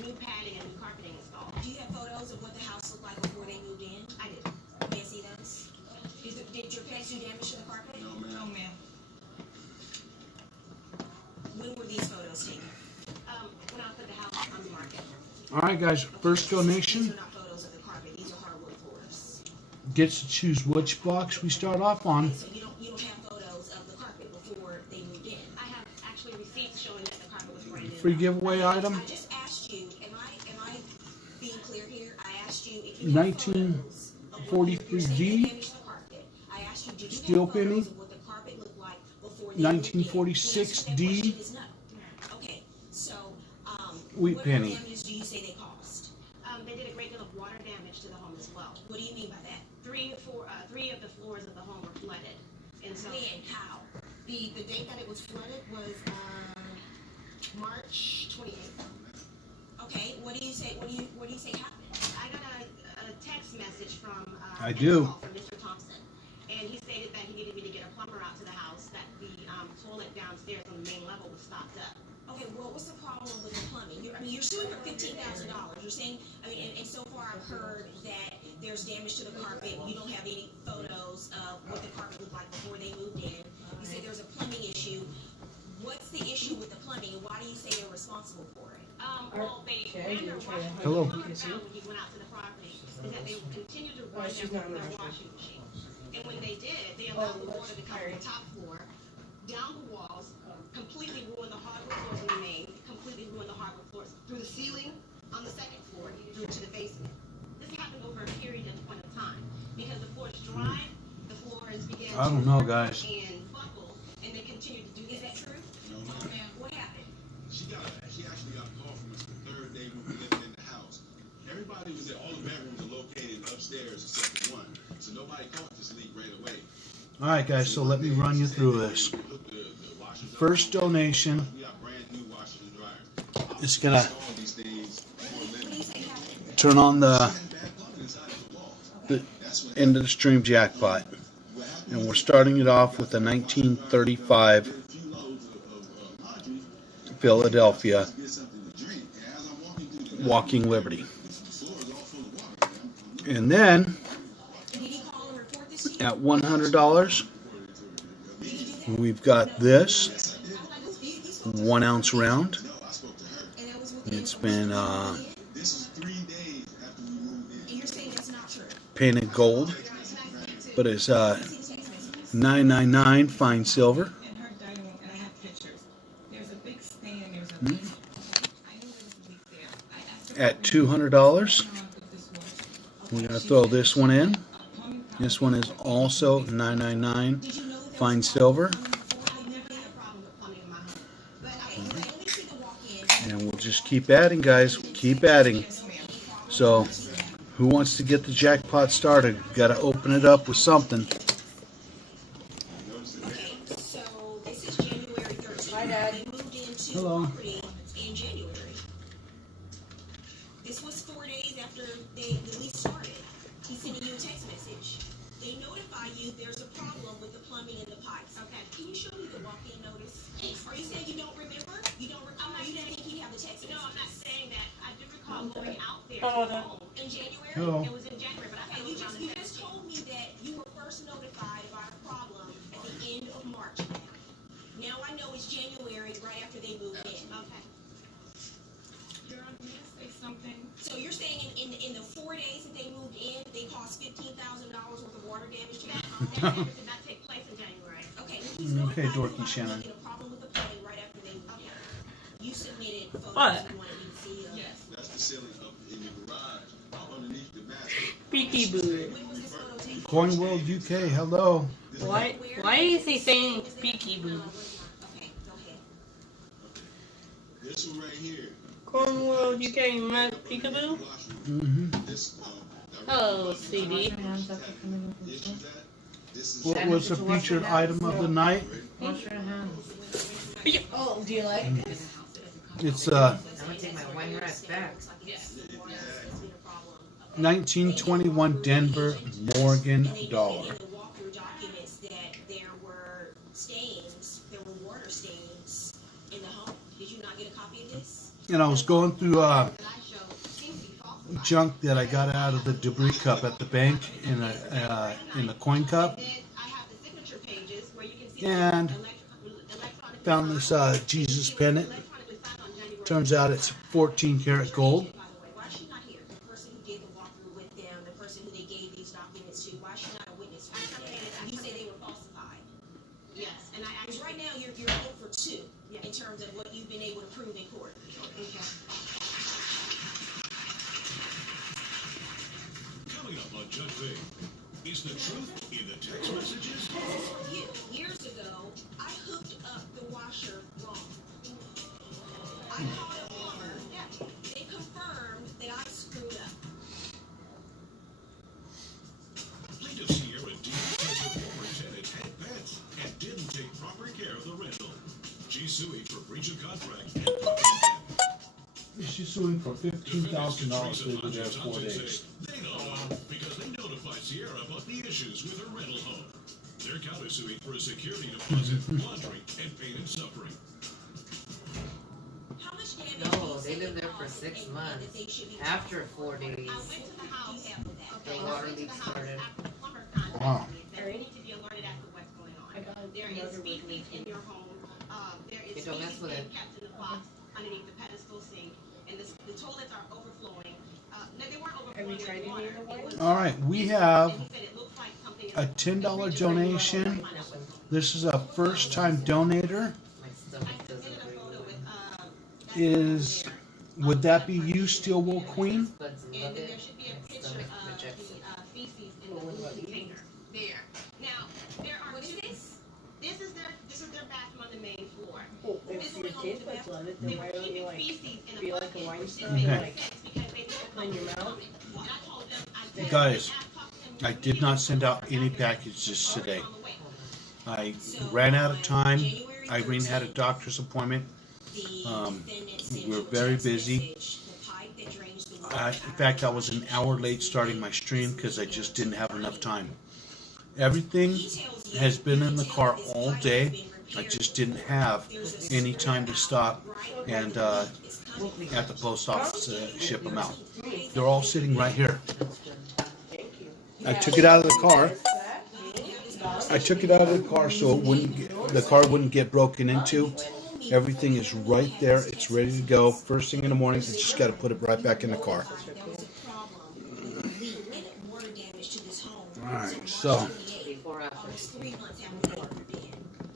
new padding and new carpeting installed. do you have photos of what the house looked like before they moved in? I did. May I see those? Did your pets do damage to the carpet? No, Oh, ma'am. man. When were these photos taken? When I put the house on the market. All right, guys. First These donation are not photos of the carpet. These are hardwood floors. gets to choose which box we start off on. So you don't have photos of the carpet before they moved in. I have actually receipts showing that the carpet was brand new. Free giveaway item. I just asked you. Am I being clear here? I asked you if you have 1943 photos of what D. you damaged the carpet. I asked you, did you Steel have penny. photos of what the carpet looked like before they moved in? 1946 The answer to that D. question is no. Okay, so Wheat what penny. damages do you say they caused? They did a great deal of water damage to the home as well. What do you mean by that? Three of the floors of the home were flooded. And so When? How? the date that it was flooded was March 28th. Okay, what do you say? What do you say happened? I got a text message from I do. from Mr. Thompson, and he stated that he needed me to get a plumber out to the house, that the toilet downstairs on the main level was stopped up. Okay, well, what's the problem with the plumbing? You're suing for $15,000. You're saying, and so far I've heard that there's damage to the carpet. You don't have any photos of what the carpet looked like before they moved in. You say there's a plumbing issue. What's the issue with the plumbing, and why do you say they're responsible for it? Well, they ran their washing machine. Hello. What plumber found when he went out to the property is that they continued to run their washing machine. And when they did, they allowed the water to come from the top floor, down the walls, completely ruined the hardwood floors in the main, completely ruined the hardwood floors through the ceiling on the second floor, through to the basement. This happened over a period and point of time. Because the floors dried, the floors began I don't know, to guys. and buckle, and they continued to do that. Is that true? No, Oh, ma'am. man, what happened? She actually got a call from us the third day we were living in the house. Everybody was there. All the bedrooms are located upstairs except for one. So nobody caught this leak right away. All right, guys. So let me run you through this. First donation We got brand new washers and dryers. is gonna All these things for a living. turn on the Bad plumbing inside of the walls. That's what end of the stream jackpot, and we're starting it off with a 1935 few loads of laundry. Philadelphia Get something to drink. And as I'm walking through the Walking Liberty, the floor is all full of water. and then Did he call and report this to you? at $100 we've got this 1 ounce round. And that was within It's been This is 3 days after we moved in. and you're saying that's not true. painted gold, but it's See the text messages. $9.99 fine silver. In her dining room, and I have pictures. There's a big stain, there's a leak. I knew there was a leak there. I asked her At $200, what's going on with this water. we're gonna throw this one in. This one is also $9.99 Did you know that there fine was a silver, problem with plumbing in the home? But I only see the walk-in. and we'll just keep adding, guys. Keep adding. So, who wants to get the jackpot started? Got to open it up with something. Okay, so this is January 13th. Hi, Dad. They moved into Hello. the property in January. This was 4 days after the lease started. He's sending you a text message. They notify you there's a problem with the plumbing and the pipes. Okay, can you show me the walk-in notice? Are you saying you don't remember? You don't recall? You didn't think he In January? Hello. It was in January, but I thought it was around the You just told me that you were first notified about a problem at the end of March. Now I know it's January, right after they moved in. Okay. Your Honor, may I say something? So you're saying in the 4 days that they moved in, they caused $15,000 worth of water damage to that home? That damage did not take place in January. Okay, when he's notified you Dorothy about Shannon. a problem with the plumbing right after they moved in. You submitted photos What? you wanted me to see. Yes. That's the ceiling up in the garage, underneath the master. Peaky boo. When was this photo taken? Coin World UK, hello. Why is he saying peaky boo? Okay, go ahead. This one right here. Cornwall, you can't met peekaboo? This, Hello, CD. What was the featured item of the night? Wash your hands. Oh, do you like? It's I'm gonna take my wine right back. 1921 Denver Morgan dollar. In the walkthrough documents that there were stains, there were water stains in the home. Did you not get a copy of this? And I was going through That I showed seems to be falsified. junk that I got out of the debris cup at the bank in the coin cup, Then I have the signature pages where you can see and electronic found this Jesus pendant. electronically signed on January. Turns out it's 14 karat gold. By the way, why is she not here? The person who did the walkthrough with them, the person who they gave these documents to, why is she not a witness? You say they were falsified. Yes, and I Because actually right now you're 0 for 2 in terms of what you've been able to prove in court. Coming up on Judge Faye, is the truth in the text messages? Years ago, I hooked up the washer wrong. I called a plumber. They confirmed that I screwed up. Plaintiff Sierra D says her former tenant had pets and didn't take proper care of the rental. She's suing for breach of contract and property damage. She's suing for $15,000 Defendants for Teresa there Hodges 4 Johnson days. say they know because they notified Sierra about the issues with her rental home. They're countersuing for a security deposit, laundering, and pain and suffering. How much damage No, do you they say lived it there for caused 6 and months. that they should be After 4 days, I went to the house. You have for that. the water leak started. After the plumber contacted Wow. me, that you need to be alerted as to what's going on. There is species in your home. There is Hey, don't mess species with being it. kept in the box underneath the pedestal sink, and the toilets are overflowing. No, they weren't overflowing with water. It was- All right, we have and he said it looked like something a $10 donation. This is a first-time donator. My stomach doesn't submitted a agree photo with with, that Is there. would that be you, Steel Wool Queen? buds And love then it. there should be a My picture stomach of rejects the it. feces in the blue container. There. Now, there are two. This is their bathroom on the main floor. If your taste buds love it, They then were why don't you keeping like feces in a be like a bucket, wine which star, didn't make like, sense because they didn't in your come mouth? with the stomach. And I told them, I said, Guys, ask them I did not send out any packages today. on the way. I ran out of time. Irene had a doctor's appointment. We're very busy. In fact, I was an hour late starting my stream because I just didn't have enough time. Everything has been in the car all day. I just didn't have any time to stop and at the post office to ship them out. They're all sitting right here. I took it out of the car. I took it out of the car so it wouldn't the car wouldn't get broken into. Everything is right there. It's ready to go. First thing in the morning, I just got to put it right back in the car. All right, so Before after. Almost 3 months after they moved in.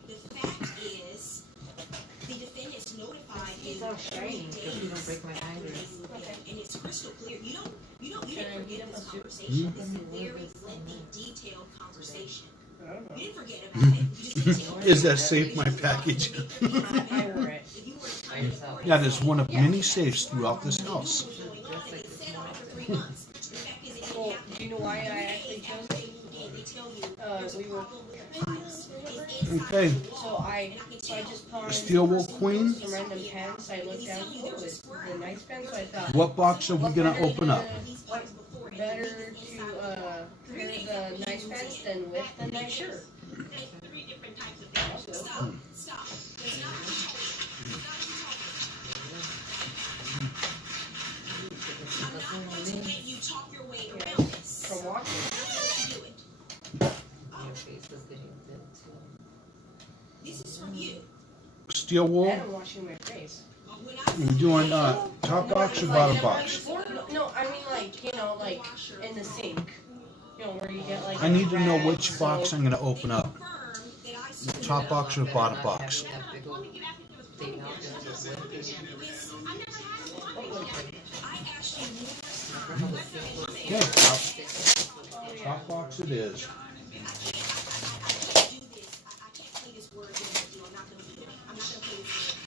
The fact is, the defendants notified you So shiny, 3 because you don't days break my after they fingers. moved in, and it's crystal clear. You didn't forget this conversation. This is a very lengthy, detailed conversation. You didn't forget about it. You just didn't is that safe my package? That is one of many safes throughout this house. Well, do you know why I actually chose it? We were. Okay, So I just put on Steel Wool Queen. some random pens. I looked down. Oh, it's the nice pen. So I thought. What box are we gonna open up? What better to pair the nice pants than with the nice shirt? There's 3 different types of things. Stop. There's not I'm not This is from you. Steel wool. And I'm washing my face. When You're doing top box or bottom box? No, I mean like, you know, like in the sink. You know, where you get like. I need to know which box I'm going to open up. confirm that I The top box or the bottom box? I asked you numerous times. Okay, top box it is. I can't play this word with you. I'm not gonna do it. I'm not gonna play this word.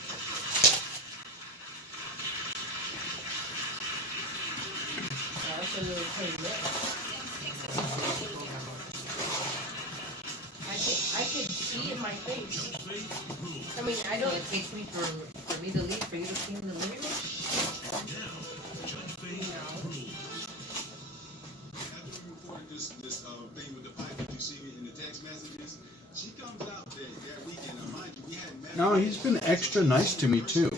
I could see in my face. I mean, I don't. It takes me for me to leave for you to see in the living room. Judge Faith rules. After we reported this thing with the pipe that you see in the text messages, she comes out that weekend. Mind you, we hadn't met. No, he's been extra nice to me too.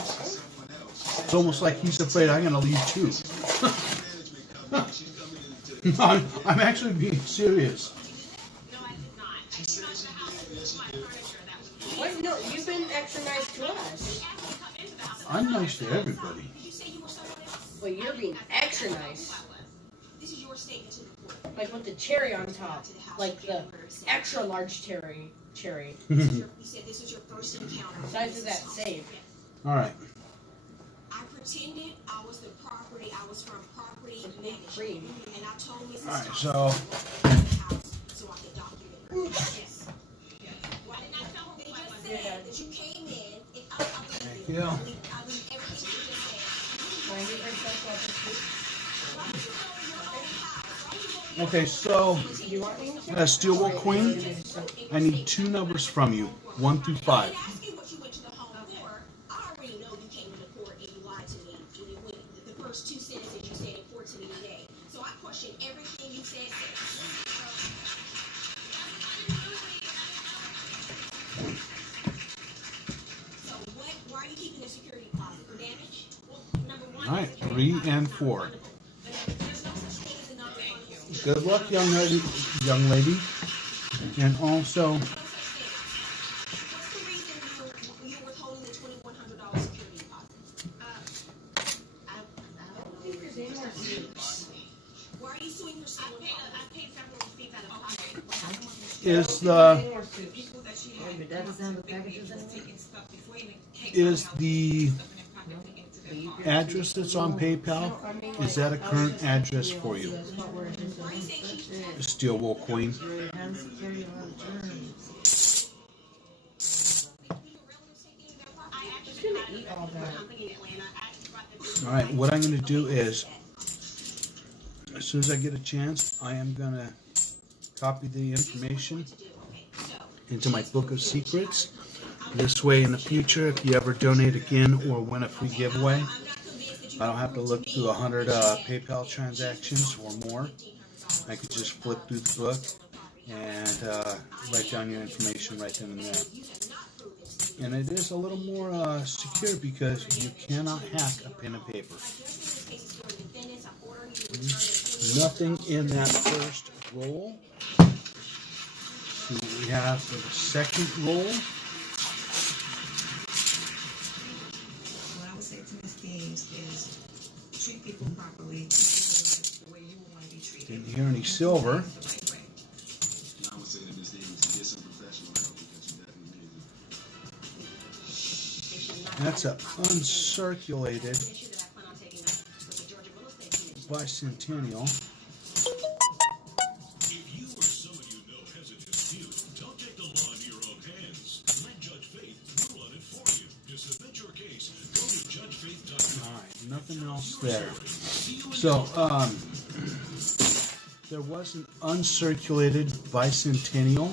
Someone else. It's almost like he's afraid I'm going to leave too. Management company. She's coming in to. I'm actually being serious. No, I did not. I did not the house with my furniture that was. What? No, you've been extra nice to us. He asked me to come into the house. I'm nice to everybody. Did you say you were someone else? But you're being extra nice. This is your statement to the court. Like with the cherry on top. Like the extra large cherry. You said this was your first encounter. The size of that safe. All right. I pretended I was the property. I was from property management, Cream. and I told Mrs. All right, Thompson so- I wanted the house so I could document her. Yes. Why didn't I tell her They what I just wanted? said that you came in. And I believe Thank you. you. I believe everything you just said. Can I get myself off the street? Why would you go to your own house? Why would you go to Okay, so Do you want me to? Steel Wool Queen, I need 2 numbers from you, 1 through 5. I didn't ask you what you went to the home for. I already know you came to the court and you lied to me when the first 2 sentences you said in court to me today. So I question everything you said. So why are you keeping the security deposit? For damage? Well, number one. All right, 3 and 4. There's no such thing as a non-refundable. Good luck, young lady. And also, What's the reason you were withholding the $2,100 security deposit? I don't know. There's any more suits. Why are you suing for stolen property? I paid several receipts out of pocket. is the Any more suits. People that she Oh, had your dad doesn't have the big packages was anymore? taking stuff before even came is out the stuff in their pocket to get to their car. address that's on PayPal, is that a current address for you? Steel Wool Queen. Your hands carry a lot of germs. I actually had Eat all that. a company in Atlanta. I actually brought them. All right, what I'm going to do is, as soon as I get a chance, I am going to copy the information into my book of secrets. This way, in the future, if you ever donate again or win a free giveaway, I don't have to look through 100 PayPal transactions or more. I could just flip through the book and write down your information right then and there. And it is a little more secure because you cannot hack a pen and paper. Nothing in that first roll. We have for the second roll. What I would say to Ms. Deems is treat people properly, treat people the way you would want to be treated. Didn't hear any silver. The right way. And I would say to Ms. Davis to get some professional help because you definitely need it. That's an uncirculated Issue that I plan on taking up with the Georgia Real Estate Commission. bicentennial. If you or someone you know has a dispute, don't take the law into your own hands. Let Judge Faith rule on it for you. To submit your case, go to judgefaith.com. All right, nothing else there. So, there was an uncirculated bicentennial.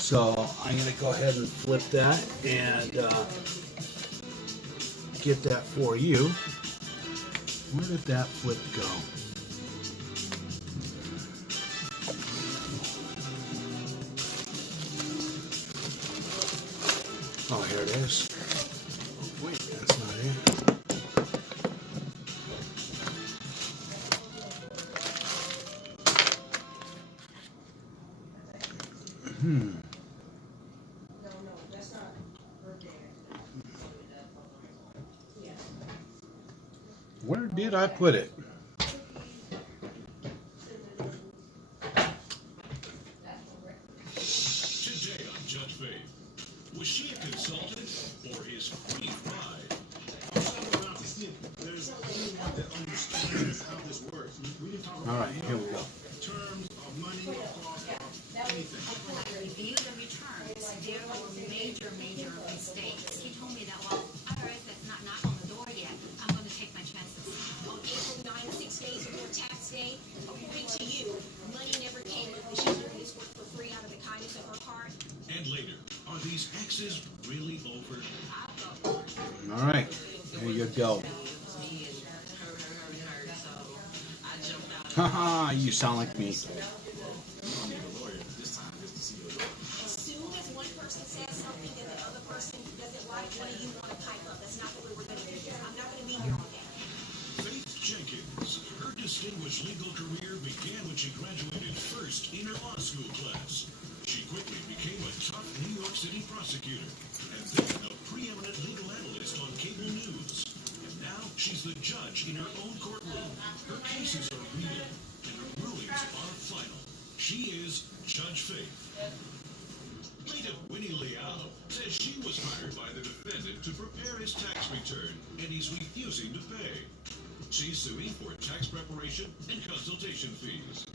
So I'm going to go ahead and flip that and get that for you. Where did that flip go? Oh, here it is. Oh, wait, that's not it. Where did I put it? Today on Judge Faith, was she a consultant or his free ride? I'm talking about to see if there's anyone that understands how this works. We didn't talk about All right, here we go. terms of money, cost, of anything. When I reviewed the returns, there were major mistakes. He told me that, well, IRS that's not knocked on the door yet. I'm going to take my chances. On April 9, 6 days before tax day, according to you, money never came up and she's doing this work for free out of the kindness of her heart. And later, are these exes really over? All right, there you go. Haha, you sound like me. As soon as one person says something that the other person doesn't like, one of you want to pipe up. That's not the way we're going to do this. I'm not going to be here all day. Faith Jenkins. Her distinguished legal career began when she graduated first in her law school class. She quickly became a top New York City prosecutor and then a preeminent legal analyst on cable news. And now she's the judge in her own courtroom. Her cases are real and her rulings are final. She is Judge Faith. Plaintiff Winnie Liao says she was hired by the defendant to prepare his tax return and he's refusing to pay. She's suing for tax preparation and consultation fees.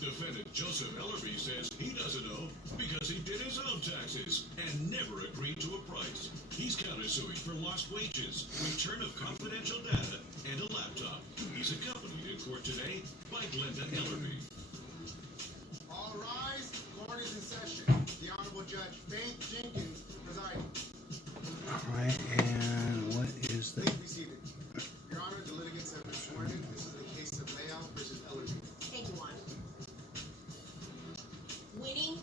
Defendant Joseph Ellerby says he doesn't know because he did his own taxes and never agreed to a price. He's countersuing for lost wages, return of confidential data, and a laptop. He's accompanied in court today by Glenda Ellerby. All rise. Court is in session. The Honorable Judge Faith Jenkins presiding. All right, and what is the... Please be seated. Your Honor, the litigants have been sworn in. This is the case of Layout versus Ellerby. Thank you, Juan. Winning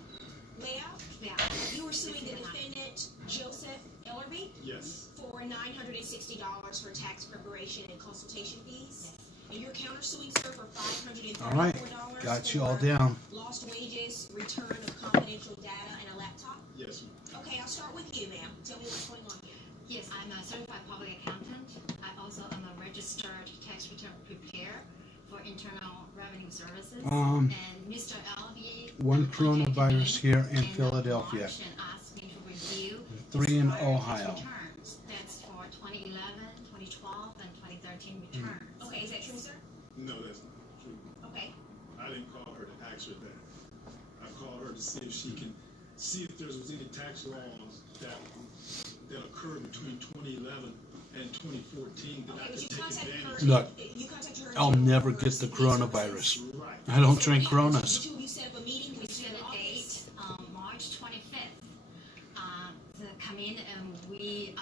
layout? Yeah. You were suing the defendant, Joseph Ellerby, Yes. for $960 for tax preparation and consultation fees. And you're countersuing, sir, for $534. All right, got you all down. Lost wages, return of confidential data, and a laptop? Yes, ma'am. Okay, I'll start with you, ma'am. Tell me what's going on here. Yes, I'm a certified public accountant. I also am a registered tax return preparer for Internal Revenue Services. And Mr. Elby, One coronavirus here in and Philadelphia. March and asked me to review 3 in expired tax Ohio. returns. That's for 2011, 2012, and 2013 returns. Okay, is that true, sir? No, that's not true. Okay. I didn't call her to ask her that. I called her to see if she can see if there was any tax laws that occurred between 2011 and 2014 that I Okay, but could you take contacted her. advantage of. Look, You contacted her. I'll never get the coronavirus. Right. I don't drink The Coronas. two of you set up a meeting We with set the a date, March 25th, to come in and we,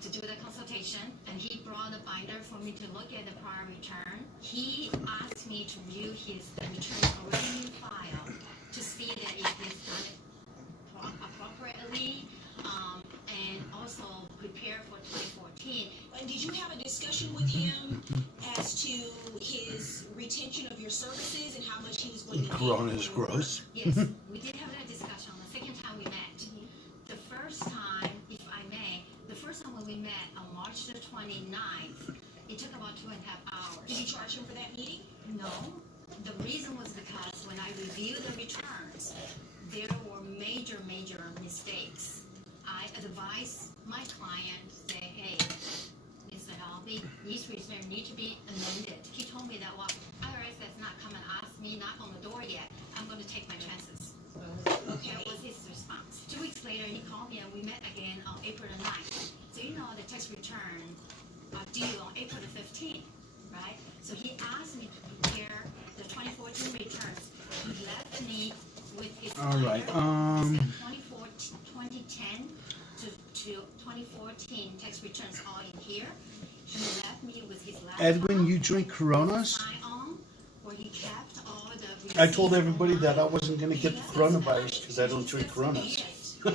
to do the consultation. And he brought a binder for me to look at the prior return. He asked me to view the return already in file to see that if he's done it appropriately, and also prepare for 2014. And did you have a discussion with him as to his retention of your services and how much he was going to pay? Corona is gross. Yes, we did have that discussion the second time we met. The first time, if I may, the first time when we met on March the 29th, it took about 2.5 hours. Did you charge him for that meeting? No. The reason was because when I reviewed the returns, there were major mistakes. I advised my client, say, hey, Mr. Albee, these returns need to be amended. He told me that, well, IRS has not come and asked me, knock on the door yet. I'm going to take my chances. Okay. That was his response. 2 weeks later, he called me and we met again on April the 9th. So you know the tax return are due on April the 15th, right? So he asked me to prepare the 2014 returns. He left me with his All right, 2010 to 2014 tax returns all in here. He left me with his laptop. Edwin, you drink Coronas? Sign on, where he kept all the I told receipts everybody that I online. wasn't going to get the coronavirus because I don't drink Coronas. Yes. I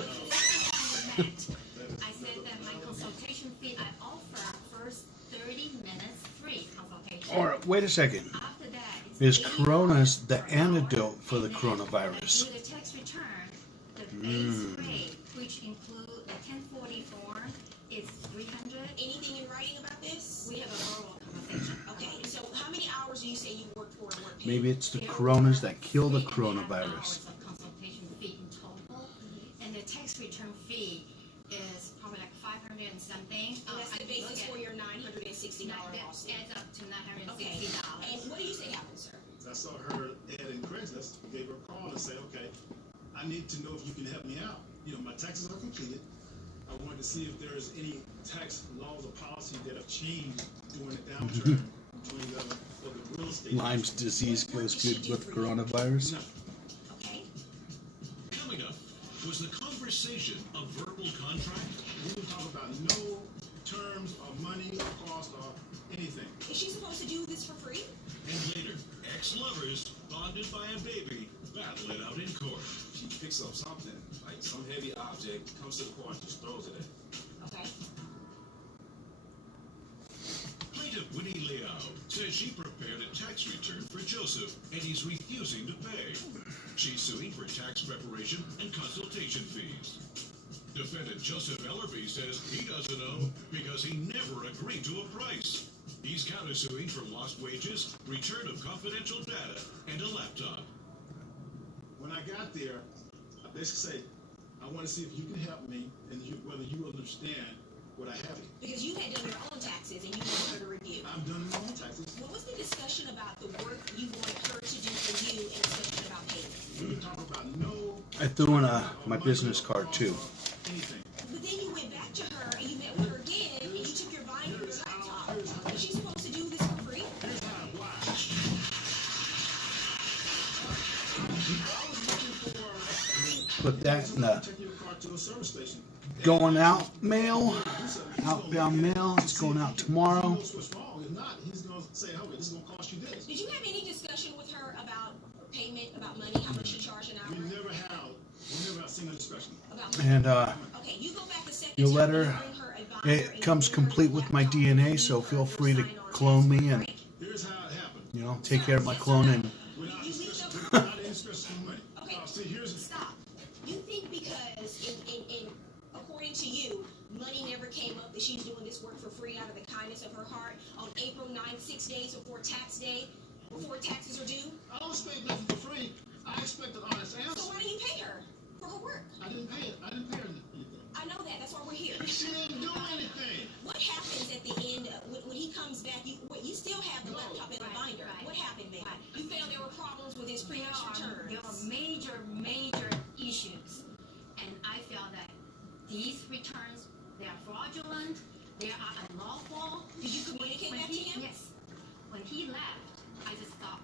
said that my consultation fee, I offer first 30 minutes free consultation. All right, wait a second. After that, it's Is $80 Coronas the per hour. antidote for the And then coronavirus? With the tax return, the base rate, which include a 1040 form, is $300. Anything in writing about this? We have a verbal Maybe it's the coronas that kill the coronavirus. Of consultation fee in total, and the tax return fee is probably like 500 and something. And that's the basis for your $960 That lawsuit. adds up to $960. Okay. And what do you say happened, sir? I saw her ad in Craigslist, gave her a call and said, okay, I need to know if you can help me out. You know, my taxes are completed. I wanted to see if there's any tax laws or policies that have changed during the downturn during the real estate. Lyme's disease goes good with coronavirus. Okay. Coming up, was the conversation a verbal contract? We didn't talk about no terms or money or cost or anything. Is she supposed to do this for free? And later, ex-lovers, bonded by a baby, battle it out in court. She picks up something, like some heavy object, comes to the court and just throws it at me. Okay. Plaintiff Winnie Leao says she prepared a tax return for Joseph and he's refusing to pay. She's suing for tax preparation and consultation fees. Defendant Joseph Ellerby says he doesn't know because he never agreed to a price. He's countersuing for lost wages, return of confidential data, and a laptop. When I got there, I basically said, I want to see if you can help me and whether you understand what I have. Because you had done your own taxes and you wanted her to review. I've done my own taxes. What was the discussion about the work you wanted her to do for you and discussion about payment? We didn't talk about no. I threw in my business card too. Anything. But then you went back to her and you met with her again and you took your binder and your laptop. Is she supposed to do this for free? Here's how it was. Put that in the Take your car to a service station. going out mail, outbound mail. It's going out tomorrow. He knows what's wrong. If not, he's going to say, okay, this is going to cost you this. Did you have any discussion with her about payment, about money, how much she charged an hour? We never had a single discussion. About money? And Okay, you go back a second your time letter, and bring her a binder it and comes you bring her complete with my laptop. DNA, so feel free to clone me and, Here's how it happened. you know, take care of my clone and We're not discussing money. Okay, See, here's stop. You think because, in according to you, money never came up that she's doing this work for free out of the kindness of her heart on April 9th, 6 days before tax day, before taxes are due? I don't expect nothing for free. I expect an honest answer. So why do you pay her for her work? I didn't pay it. I didn't pay her anything. I know that. That's why we're here. She didn't do anything. What happens at the end when he comes back? You still have the laptop in the binder. What happened then? You found there were problems with his previous returns. There are major issues, and I feel that these returns, they are fraudulent, they are unlawful. Did you communicate that to him? Yes. When he left, I just thought,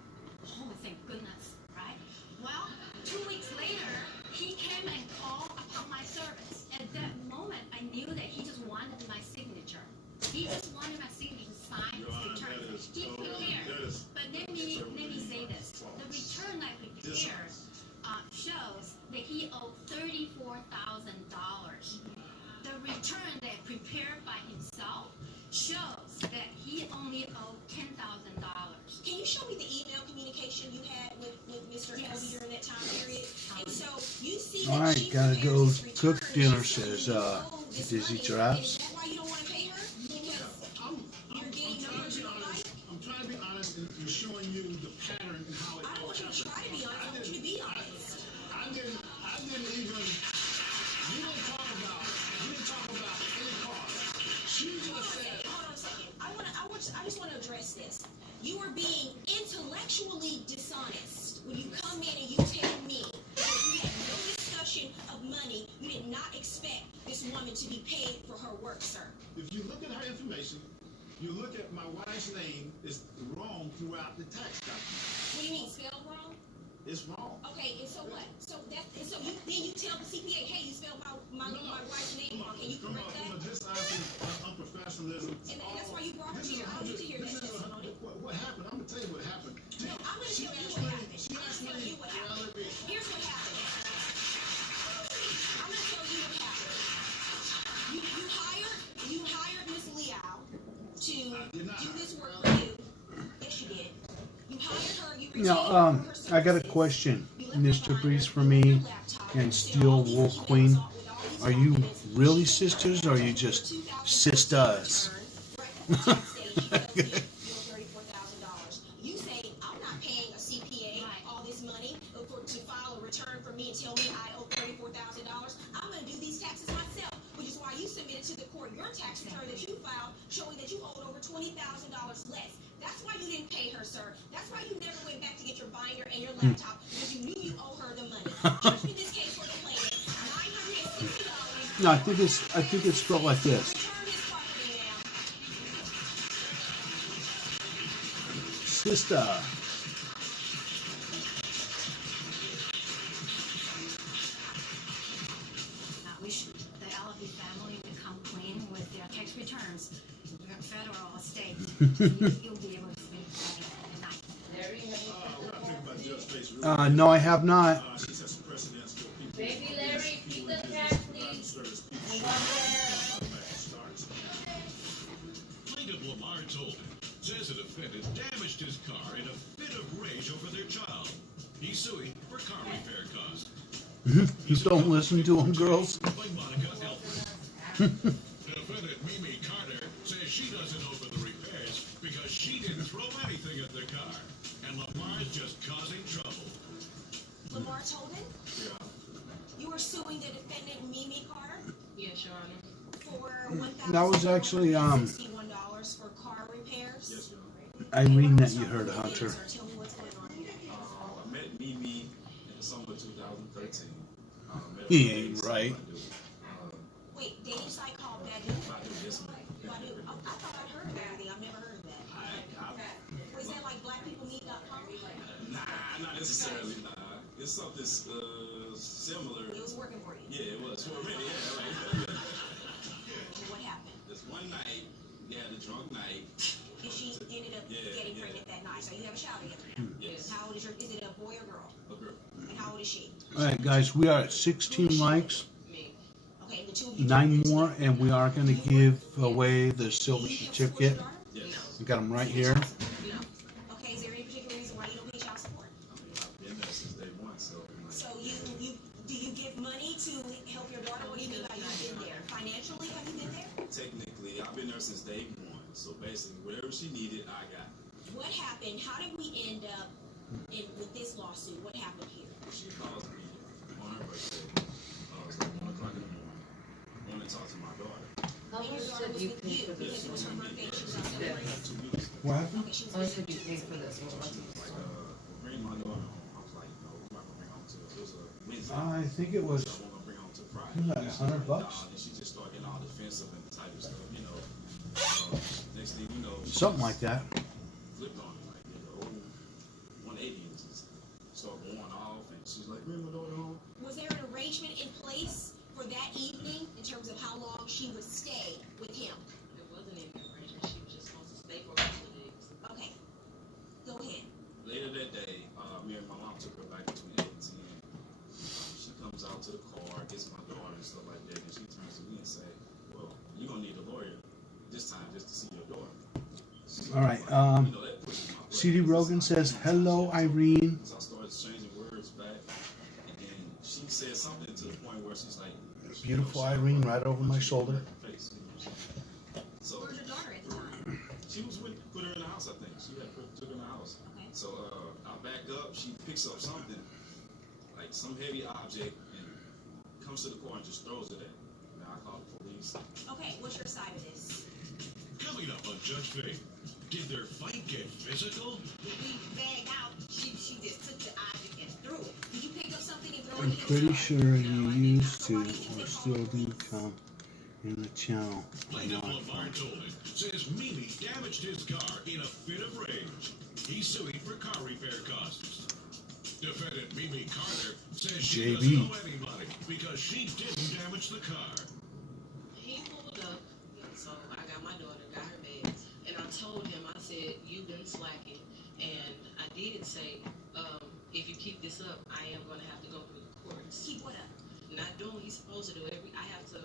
oh, thank goodness, right? Well, 2 weeks later, he came and called upon my service. At that moment, I knew that he just wanted my signature. He just wanted my signature to sign his return. He prepared. But let me say this. The return I prepared shows that he owed $34,000. The return that prepared by himself shows that he only owed $10,000. Can you show me the email communication you had with Mr. Elby during that time period? And so you see all that right, she gotta prepared go this return, cook dinner. she's saying Says you owe this Dizzy money. Giraffes. Is that why you don't want to pay her? Because you're getting numbers you don't like? I'm trying to be honest and showing you the pattern and how it I don't want you to try to be honest. I want you to be honest. I didn't even. You didn't talk about any cost. She just said. Hold on a second. I just want to address this. You are being intellectually dishonest when you come in and you tell me that you had no discussion of money. You did not expect this woman to be paid for her work, sir. If you look at her information, you look at my wife's name is wrong throughout the tax document. What do you mean, spelled wrong? It's wrong. Okay, and so what? Then you tell the CPA, hey, you spelled my wife's name wrong. Can you correct that? Dishonesty, unprofessionalism. And that's why you brought her here. I don't need to hear that testimony. What happened? I'm gonna tell you what happened. No, I'm gonna tell you what happened. I'm gonna tell you what happened. Here's what happened. I'm gonna tell you what happened. You hired Miss Leal to do this work for you. Yes, you did. You hired her. You retained her for her I got a services. question, Mr. Breeze for me and Steel Wool Queen. Are you really sisters or are you just sisters? You say I'm not paying a showing that you owed over $20,000 less. That's why you didn't pay her, sir. That's why you never went back to get your binder and your laptop, because you knew you owe her the money. Judge me this case for the plaintiff, $960. No, I think it's spelled like this. Return his property now. Sister. We should, the LFE family will come clean with their tax returns, federal or state. You'll be able to speak better at night. Larry, have you What I think about Judge Face, No, I have not. she sets some precedents for people. Baby Larry, keep the cat, please. Plaintiff Lamar Tolden says a defendant damaged his car in a fit of rage over their child. He's suing for car repair costs. Don't listen to him, girls. By Monica Elfman. Defendant Mimi Carter says she doesn't owe for the repairs because she didn't throw anything at the car, and Lamar's just causing trouble. Lamar Tolden, Yeah. you are suing the defendant Mimi Carter Yes, Your Honor. for $1,061 That was actually, for car repairs. Yes, Your Honor. Irene that you heard, Hunter. Sir, tell me what's going on here. I met Mimi in the summer of 2013. Met her He on a ain't dating right. site Badu. Wait, dating site called Badu? Badu, yes, ma'am. Badu. Oh, I thought I'd heard of everything. I've never heard of that. Was that like blackpeoplemeet.com? Nah, not necessarily, nah. It's something similar. It was working for you. Yeah, it was. For a minute, yeah. Like, And what happened? this one night, we had a drunk night. And she ended up getting pregnant that night. So you have a child together. Yes. How old is is it a boy or girl? A girl. And how old is she? Alright, guys, we are at 16 likes. Okay, the two of you. 9 more, and we are going to give away the silver certificate. Yes. We got them right here. Okay, is there any particular reason why you don't pay child support? I mean, I've been there since day one, so. So do you give money to help your daughter? What do you mean by you've been there? Financially, have you been there? Technically, I've been there since day one. So basically, whatever she needed, I got. What happened? How did we end up with this lawsuit? What happened here? She called me on her birthday. It was like 1 o'clock in the morning. Wanted to talk to my daughter. How And your much daughter did was you with pay you for because this it was her one? birthday and she was out celebrating. 2 weeks. What happened? Okay, she was How much with did you pay for this one? Like, bring my daughter home. I was like, no, we're not gonna bring her home till it was a Wednesday. I think it was I wasn't gonna bring her home till Friday. like $100. And she just started getting all defensive and the type of stuff, you know. Next thing you know, she something like that. flipped on me, like, you know, 180 and just started going off. And she's like, bring my daughter home. Was there an arrangement in place for that evening in terms of how long she would stay with him? It wasn't even an arrangement. She was just supposed to stay for a couple of days. Okay, go ahead. Later that day, me and my mom took her back between 8 and 10. She comes out to the car, gets my daughter and stuff like that, and she turns to me and say, well, you're gonna need a lawyer this time just to see your daughter. Alright, You know, that pushes my blood. CD Rogan says, hello, Irene. So I started exchanging words back, and then she said something to the point where she's like, Beautiful Irene right over my shoulder. face, you know what I'm saying? So Where's your daughter at the time? she was with, put her in the house, I think. She had took her in the house. Okay. So I back up, she picks up something, like some heavy object, and comes to the car and just throws it at me. Now I call the police. Okay, what's your side of this? Coming up on Judge Faith, did their fight get physical? We bagged out. She just took the object and threw it. Did you pick up something and throw I'm it in pretty his sure you used to or still do come in the channel. Plaintiff Lamar Tolden says Mimi damaged his car in a fit of rage. He's suing for car repair costs. Defendant Mimi Carter says she JB. doesn't owe anybody because she didn't damage the car. He pulled up, so I got my daughter, got her bags, and I told him, I said, you've been slacking, and I did say, if you keep this up, I am going to have to go through the courts. Keep what up? Not doing what he's supposed to do. I have to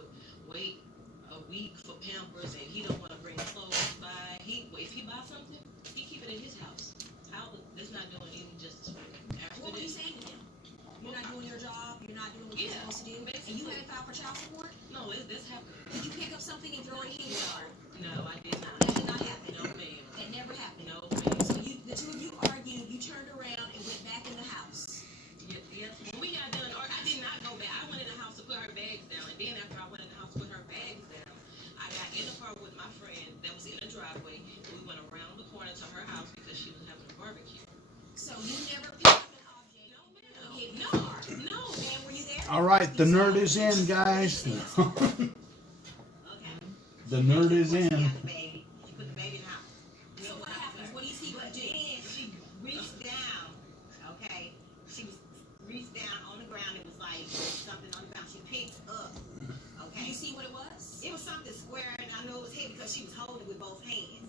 wait a week for Pampers, and he don't want to bring clothes by. If he buys something, he keep it in his house. That's not doing any justice for him. After What were you this, saying to him? You're not doing your job, you're not doing what you're Yeah, supposed to do, and basically. you haven't filed for child support? no, this happened. Did you pick up something and throw it in his yard? No, I did not. That did not happen. No, ma'am. That never happened. No, ma'am. So the two of you argued, you turned around and went back in the house. Yes. When we got done, I did not go back. I went in the house to put her bags down, and then after I went in the house to put her bags down, I got in the car with my friend that was So you never picked up an object and hit the car? No. And were you there? All right, the nerd is in, guys. Okay. The nerd is in. She put the baby in the house. So what happens? What do you see her But do? then she reached down, okay? She reached down on the ground. It was like something on the ground. She picked up, Do okay? you see what it was? It was something square, and I know it was heavy because she was holding it with both hands,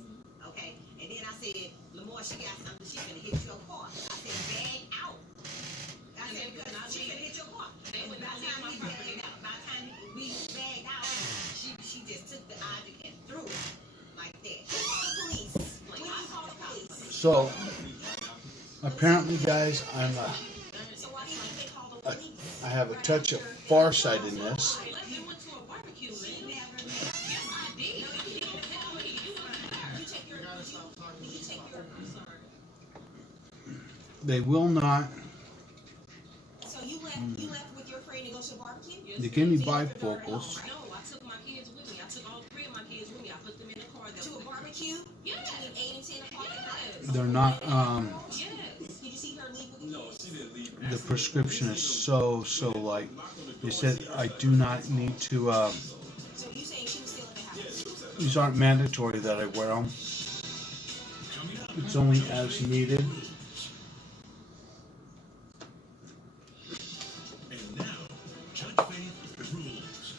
okay? And then I said, Lamore, she got something. She's going to hit your car. I said, bag out. I said, because she's going to hit your car. And by the time we bagged out, by the time we bagged out, she just took the object and threw it like that. Who called the police? When did you call the police? So, apparently, guys, I'm So why do you think they called the police? I have a touch of farsightedness. I left and went to a barbecue, man. Yes, I did. You take your. I'm sorry. They will not. So you left with your friend to go to the barbecue? They gave me bifocals. No, I took my kids with me. I took all 3 of my kids with me. I put them in the car. To a barbecue? Yes. Between 8 and 10 o'clock at night? They're not. Yes. Did you see her leave with the No, kids? she didn't leave. The prescription is so light. They said I do not need to. So you saying she was still in the house? These aren't mandatory that I wear them. It's only as needed. And now, Judge Faith rules.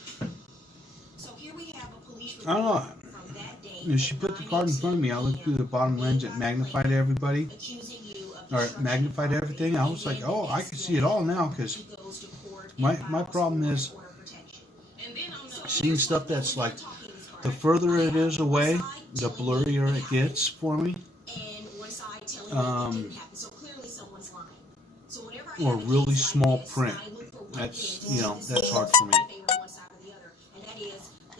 So here we have a police I don't know. report from that day. If she put the card in front of me, I looked through the bottom lens. It magnified everybody, accusing you of or it magnified everything. I was like, oh, I can see it all now because goes to court my problem is order protection. And then on the seeing stuff that's like the further it is away, the blurrier it gets for me. And one side telling you it didn't happen. So clearly someone's lying. So whenever I Or have a really case like small this, print. I look for one That's thing to that's hard for me. favor one side or the other, and that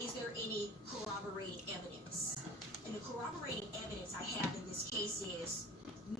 is there any corroborating evidence? And the corroborating evidence I have in this case is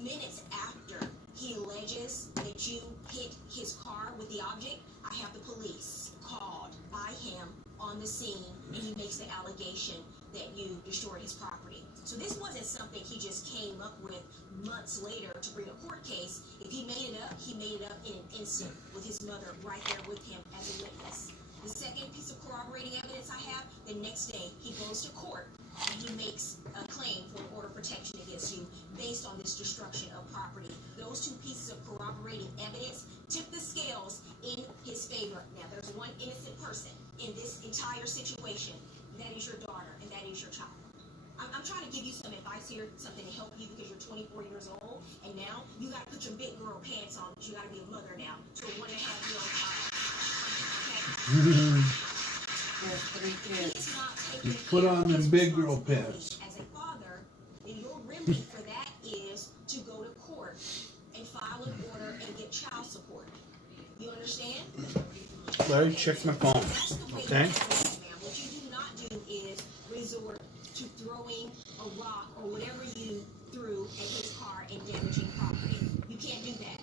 minutes after he alleges that you hit his car with the object, I have the police called by him on the scene, and he makes the allegation that you destroyed his property. So this wasn't something he just came up with months later to bring a court case. If he made it up, he made it up in an instant with his mother right there with him as a witness. The second piece of corroborating evidence I have, the next day he goes to court and he makes a claim for an order of protection against you based on this destruction of property. Those 2 pieces of corroborating evidence tip the scales in his favor. Now there's one innocent person in this entire situation. That is your daughter and that is your child. I'm trying to give you some advice here, something to help you because you're 24 years old, and now you got to put your big girl pants on because you got to be a mother now to a 1.5-year-old child. There's 3 kids. He's not taking Put on care of them his big girl responsibility pants. as a father, then your remedy for that is to go to court and file an order and get child support. You understand? Larry, check my phone. That's the way Okay. you do it, ma'am. What you do not do is resort to throwing a rock or whatever you threw at his car and damaging property. You can't do that.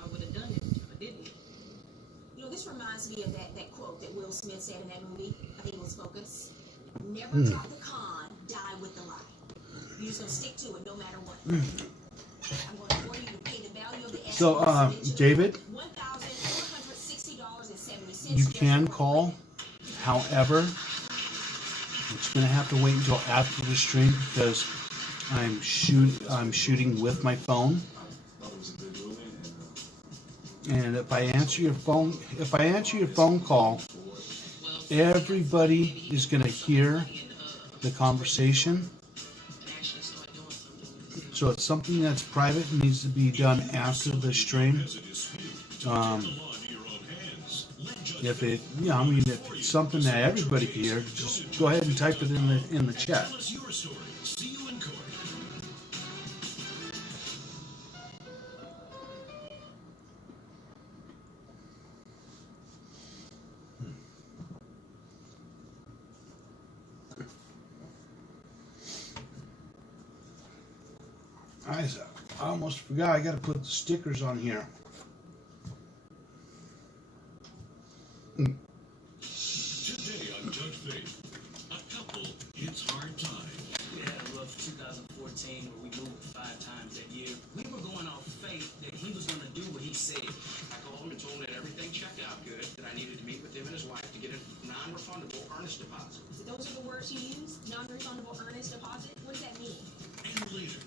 I would have done it, but didn't. You know, this reminds me of that quote that Will Smith said in that movie. I think it was Focus. Never drop the con, die with the lie. You're just going to stick to it no matter what. I'm going to order you to pay the value of the So, David, $1,460.70. you can call. However, it's going to have to wait until after the stream because I'm shooting with my phone. And if I answer your phone call, everybody is going to hear the conversation. So it's something that's private and needs to be done after the stream. If it's something that everybody can hear, just go ahead and type it in the chat. I almost forgot. I got to put the stickers on here. Today on Judge Faith, a couple hits hard times. Yeah, of 2014, where we moved 5 times that year, we were going off faith that he was going to do what he said. I called him and told him that everything checked out good, that I needed to meet with him and his wife to get a non-refundable earnest deposit. So those are the words you use? Non-refundable earnest deposit? What does that mean? And later,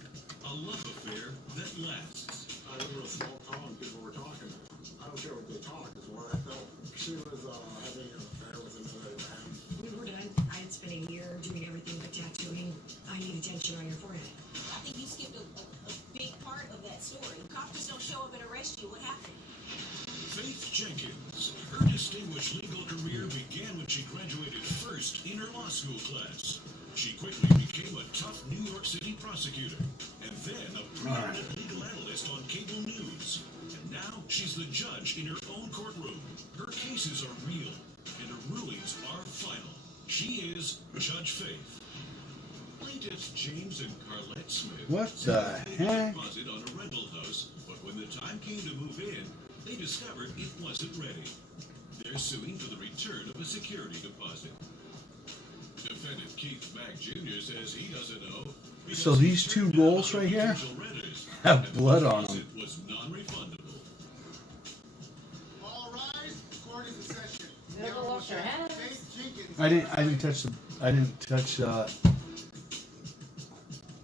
a love affair that lasts. I live in a small town, people were talking. I don't care what they talk, is what I felt. She was having an affair with another man. We were done. I had spent a year doing everything but tattooing. I need attention on your forehead. I think you skipped a big part of that story. Cops don't show up and arrest you. What happened? Faith Jenkins. Her distinguished legal career began when she graduated first in her law school class. She quickly became a tough New York City prosecutor, and then a prominent legal analyst on cable news. And now she's the judge in her own courtroom. Her cases are real, and her rulings are final. She is Judge Faith. Plaintiffs James and Carlette Smith What the heck? deposit on a rental house, but when the time came to move in, they discovered it wasn't ready. They're suing for the return of a security deposit. Defendant Keith Mack Jr. says he doesn't know. So these two rolls right here have blood on them. It was non-refundable. All rise. Court is in session. You ever wash your hands? Faith Jenkins. I didn't touch the. I didn't touch.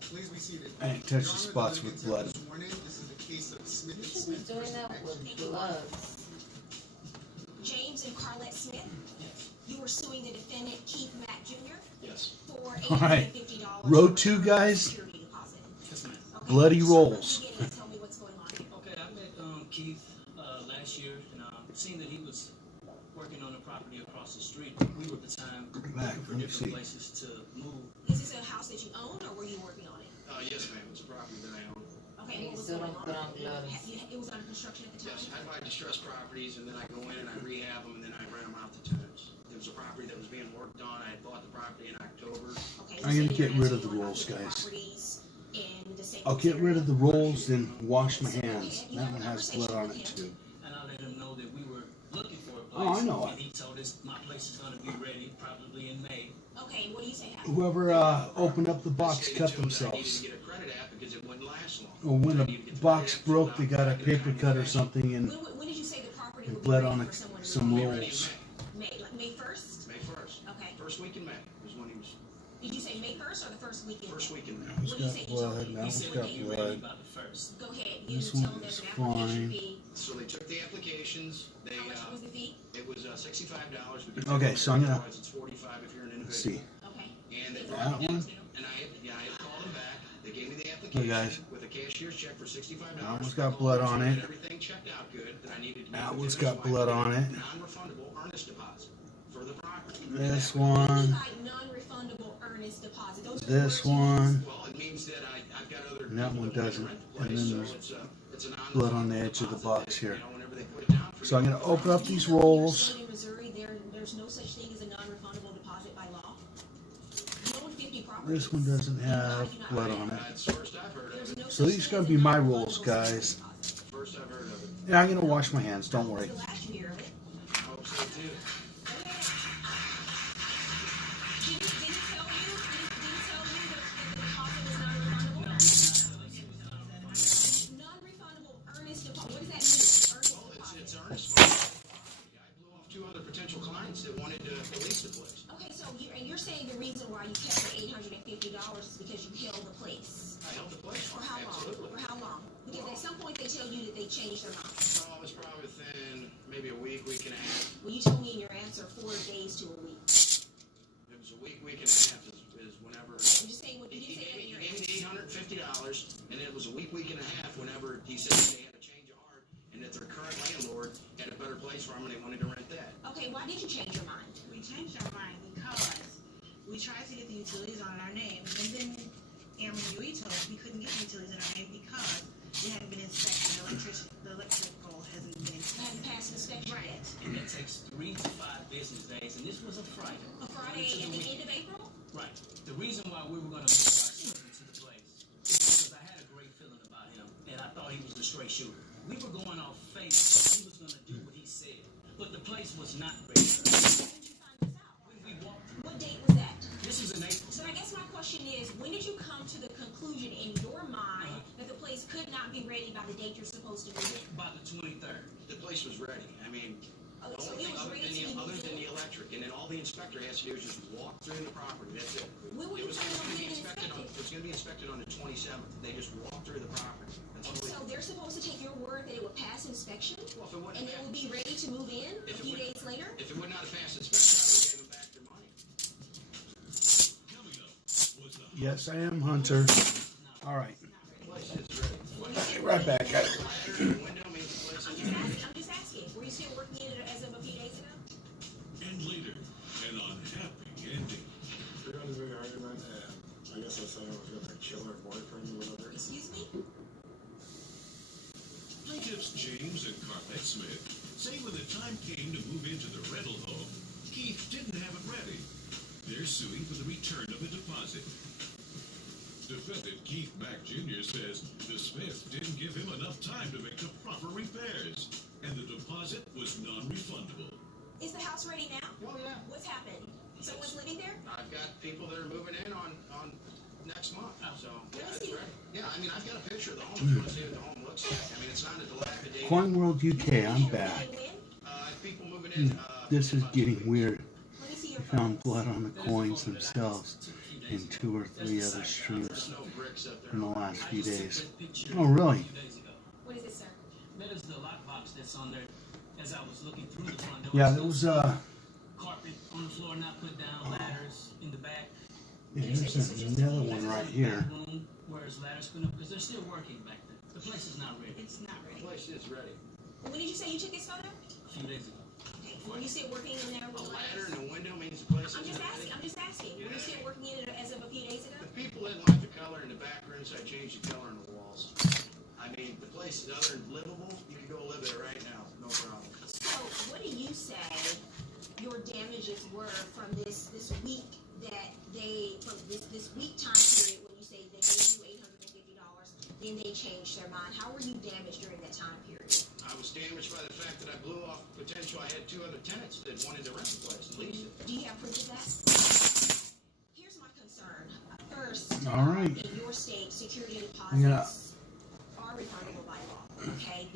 Please be seated. I didn't touch the spots with blood. This morning, this is the case of Smith You and should be Smith. doing that with gloves. James and Carlette Smith, you were suing the defendant Keith Mack Jr. Yes. for All right. $850 Road 2 guys. security deposit. Yes, ma'am. Okay, Bloody start rolls. from the beginning and tell me what's going on. Okay, I met Keith last year, and seeing that he was working on a property across the street, we were at the time Back, looking for let me different see. places to move. Is this a house that you own, or were you working on it? Yes, ma'am. It's a property that I own. Okay, what was Still going don't put on gloves. It was under construction at the time? Yes, I buy distressed properties, and then I go in and I rehab them, and then I rent them out to tenants. There was a property that was being worked on. I had bought the property in October. Okay, I'm gonna so get you're rid of the asking rolls, about guys. properties in the same I'll get rid of the area? rolls and wash my hands. That one has blood on it too. And I let him know that we were looking for a place. Oh, I know. And he told us my place is going to be ready probably in May. Okay, what do you say happened? Whoever opened up the box Stated cut to him that I needed themselves. to get a credit app because it wouldn't last long. Or when I the needed to get box credit app broke, filled they out, got a get paper it cut or back. something and When did you say the property it would be bled ready on for it, someone to some move? rolls. May, like May 1st? May 1st. Okay. First week in May was when he was. Did you say May 1st or the first weekend? First week in May. That one's What do you got say he told blood. you? That He one's said got he'd be ready blood. about the first. Go ahead. You This tell one them there's is an application fine. fee. So they took the applications. They How much was the fee? it was $65. We could Okay, take so I'm gonna- otherwise it's $45 if you're an Let's individual. see. Okay. And they That one? and I had called them back. They gave me the Look, application guys. with a cashier's check for $65. That one's got blood on it. Everything checked out good. That I needed to That meet with one's him and got his blood wife on to get it. a non-refundable earnest deposit for the property. This What do you mean one. by non-refundable earnest deposit? Those are the This words you use. one. Well, it means that I've got other And that people one that want to doesn't. rent the And place, then so there's it's a blood on the non-refundable edge of the deposit box that, here. whenever they put it down for So I'm you, gonna open up Do you these know in your rolls. state in Missouri, there's no such thing as a non-refundable deposit by law? You own 50 properties. This one doesn't have blood on it. It's the first I've heard of There's it. no So such these thing are gonna as be a my non-refundable rolls, guys. deposit. First I've heard of it. Yeah, I'm gonna wash my hands. Don't worry. When's the last you hear of it? I hope so too. Did he tell you that the deposit was non-refundable? Non-refundable earnest deposit. What does that mean? Earnest Well, deposit. it's earnest. I blew off 2 other potential clients that wanted to lease the place. Okay, so you're saying the reason why you kept the $850 is because you held the place. I held the place. For how long? Absolutely. For how long? Because at some point they tell you that they changed their mind. Oh, it's probably within maybe a week and a half. Well, you told me in your answer 4 days to a week. It was a week and a half is whenever. I'm just saying what you He didn't say that in gave your me answer. $850, and it was a week and a half whenever he said they had a change of heart and that their current landlord had a better place for them and they wanted to rent that. Okay, why did you change your mind? We changed our mind because we tried to get the utilities on our name, and then Aaron Yui told us we couldn't get the utilities on our name because they hadn't been inspected. The electrical hasn't been You hadn't inspected. passed inspection yet. And that takes 3 to 5 business days, and this was a Friday. A Friday at the end of April? Right. The reason why we were going to move ourselves into the place is because I had a great feeling about him, and I thought he was a straight shooter. We were going off faith that he was going to do what he said, but the place was not ready. When did you find this out? When we walked through, What date was that? this was in April. So I guess my question is, when did you come date you're supposed to move in? About the 23rd. The place was ready. I mean, Oh, the so only it thing was other ready than to be other moved than in? the electric, and then all the inspector has to do is just walk through the property. That's it. When were It you was planning on going to be getting inspected on. inspected? It was going to be inspected on the 27th. They just walked through the property. That's And all. so they're supposed to take your word that it would pass inspection, Well, if it wouldn't and it will be ready to move in a few days later? If it would not have passed inspection, I would have given them back their money. Coming up was the Yes, I am, Hunter. All right. Place is ready. Right back. I'm just asking. Were you still working in it as of a few days ago? And later, an unhappy ending. To be honest with you, argument, I guess I said I was gonna kill her boyfriend or whatever. Excuse me? Plaintiffs James and Carlette Smith say when the time came to move into the rental home, Keith didn't have it ready. They're suing for the return of a deposit. Defendant Keith Mack Jr. says the Smith didn't give him enough time to make the proper repairs, and the deposit was non-refundable. Is the house ready now? Oh, yeah. What's happened? Someone's living there? I've got people that are moving in on next month. So yeah, Let me it's see. ready. Yeah, I mean, I've got a picture of the home. If you want to see what the home looks like. I mean, it's not a dilapidated. Coin World UK, I'm back. People moving in. This is getting weird. Let me see your I found blood on the coins themselves in 2 or 3 other streams in the last few days. Oh, really? What is it, sir? That is the lockbox that's on there. As I was looking through the front door. Yeah, there was carpet on the floor not put down, ladders in the back. there's another one right here. Room where his ladders put up because they're still working back there. The place is not ready. It's not ready. The place is ready. When did you say you took this photo? A few days ago. Okay. When you said working in there A with ladder ladders? in the window means the place I'm is just ready. asking. I'm just asking. Were you still working in it as of a few days ago? The people didn't like the color in the back room, so I changed the color in the walls. I mean, the place is other than livable. You can go live there right now, no problem. So, what do you say your damages were from this week that they from this week time period when you say they gave you $850, then they changed their mind? How were you damaged during that time period? I was damaged by the fact that I blew off potential. I had 2 other tenants that wanted to rent the place and lease it. Do you have proof of that? Here's my concern. First, All right. in your state, security Yeah. deposits are refundable by law. Okay,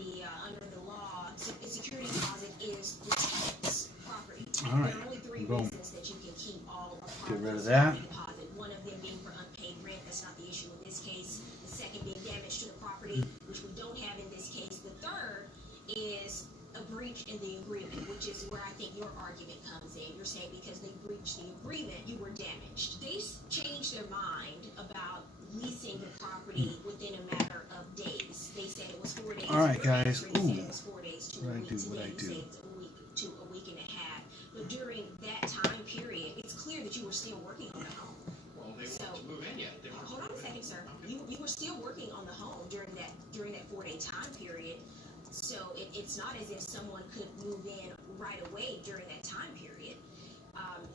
under the law, a security deposit is the tenant's property. All right. There are only 3 Boom. reasons that you can keep all or part Get of rid the of that. security deposit. One of them being for unpaid rent. That's not the issue in this case. The second being damage to the property, which we don't have in this case. The third is a breach in the agreement, which is where I think your argument comes in. You're saying because they breached the agreement, you were damaged. They changed their mind about leasing the property within a matter of days. They said it was 4 days. All right, guys. They said Ooh. it was 4 days to a What I week. do, Today what I you do. say it's a week to a week and a half. But during that time period, it's clear that you were still working on the home. Well, they So- won't move in yet. They weren't Hold on a second, sir. You were still working on the home during that 4-day time period. So it's not as if someone could move in right away during that time period.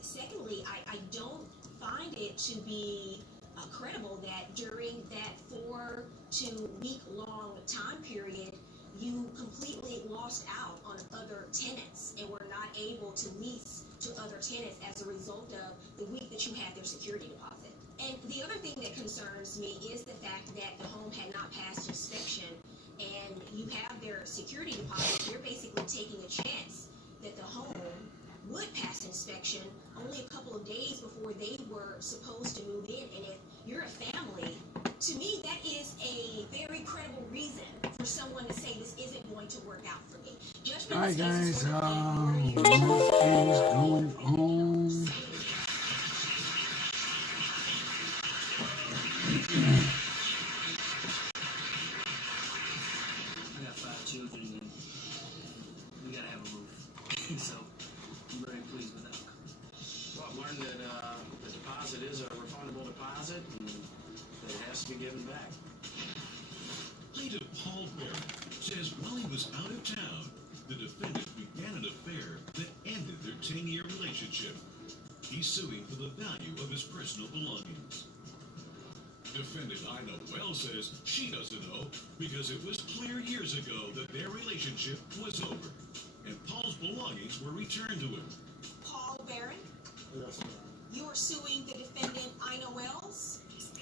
Secondly, I don't find it to be credible that during that 4 to week long time period, you completely lost out on other tenants and were not able to lease to other tenants as a result of the week that you had their security deposit. And the other thing that concerns me is the fact that the home had not passed inspection and you have their security deposit. You're basically taking a chance that the home would pass inspection only a couple of days before they were supposed to move in. And if you're a family, to me, that is a very credible reason for someone to say this isn't going to work out for me. Judgment All right, in this case is guys. going to be What is going on? I got 5 children and we gotta have a roof. So I'm very pleased with that. Well, I've learned that the deposit is a refundable deposit and that it has to be given back. Plaintiff Paul Barrett says while he was out of town, the defendant began an affair that ended their 10-year relationship. He's suing for the value of his personal belongings. Defendant Ina Well says she doesn't know because it was clear years ago that their relationship was over and Paul's belongings were returned to him. Paul Barron, Yes, ma'am. you are suing the defendant Ina Wells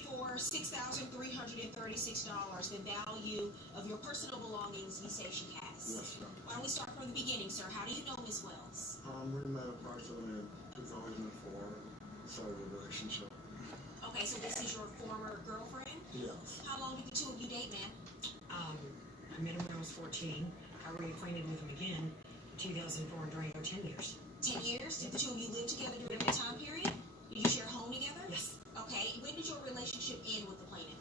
for for $6,336, the value of your personal belongings you say she has. Yes, ma'am. Why don't we start from the beginning, sir? How do you know Miss Wells? We met approximately in 2004 and started a relationship. Okay, so this is your former girlfriend? Yes. How long did the two of you date, ma'am? I met him when I was 14. I reacquainted with him again in 2004 during our 10 years. 10 years? Did the two of you live together during that time period? Did you share a home together? Yes. Okay, when did your relationship end with the plaintiff?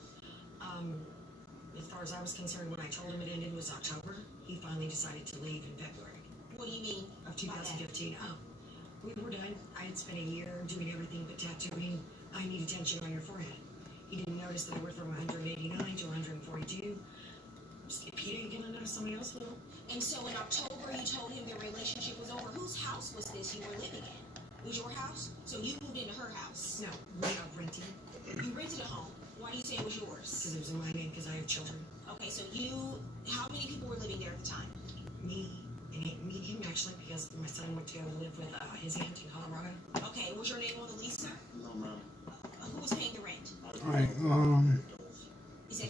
As far as I was concerned, when I told him it ended was October. He finally decided to leave in February. What do you mean? Of 2015. We were done. I had spent a year doing everything but tattooing I need attention on your forehead. He didn't notice that I went from 189 to 142. If he ain't gonna notice, somebody else will. And so in October, you told him the relationship was over. Whose house was this you were living in? It was your house? So you moved into her house? No, we are renting. You rented a home. Why do you say it was yours? Because it was in my name because I have children. Okay, so how many people were living there at the time? Me and him actually, because my son went to go live with his aunt in Colorado. Okay, was your name on the lease, sir? No, ma'am. Who was paying the rent? Alright,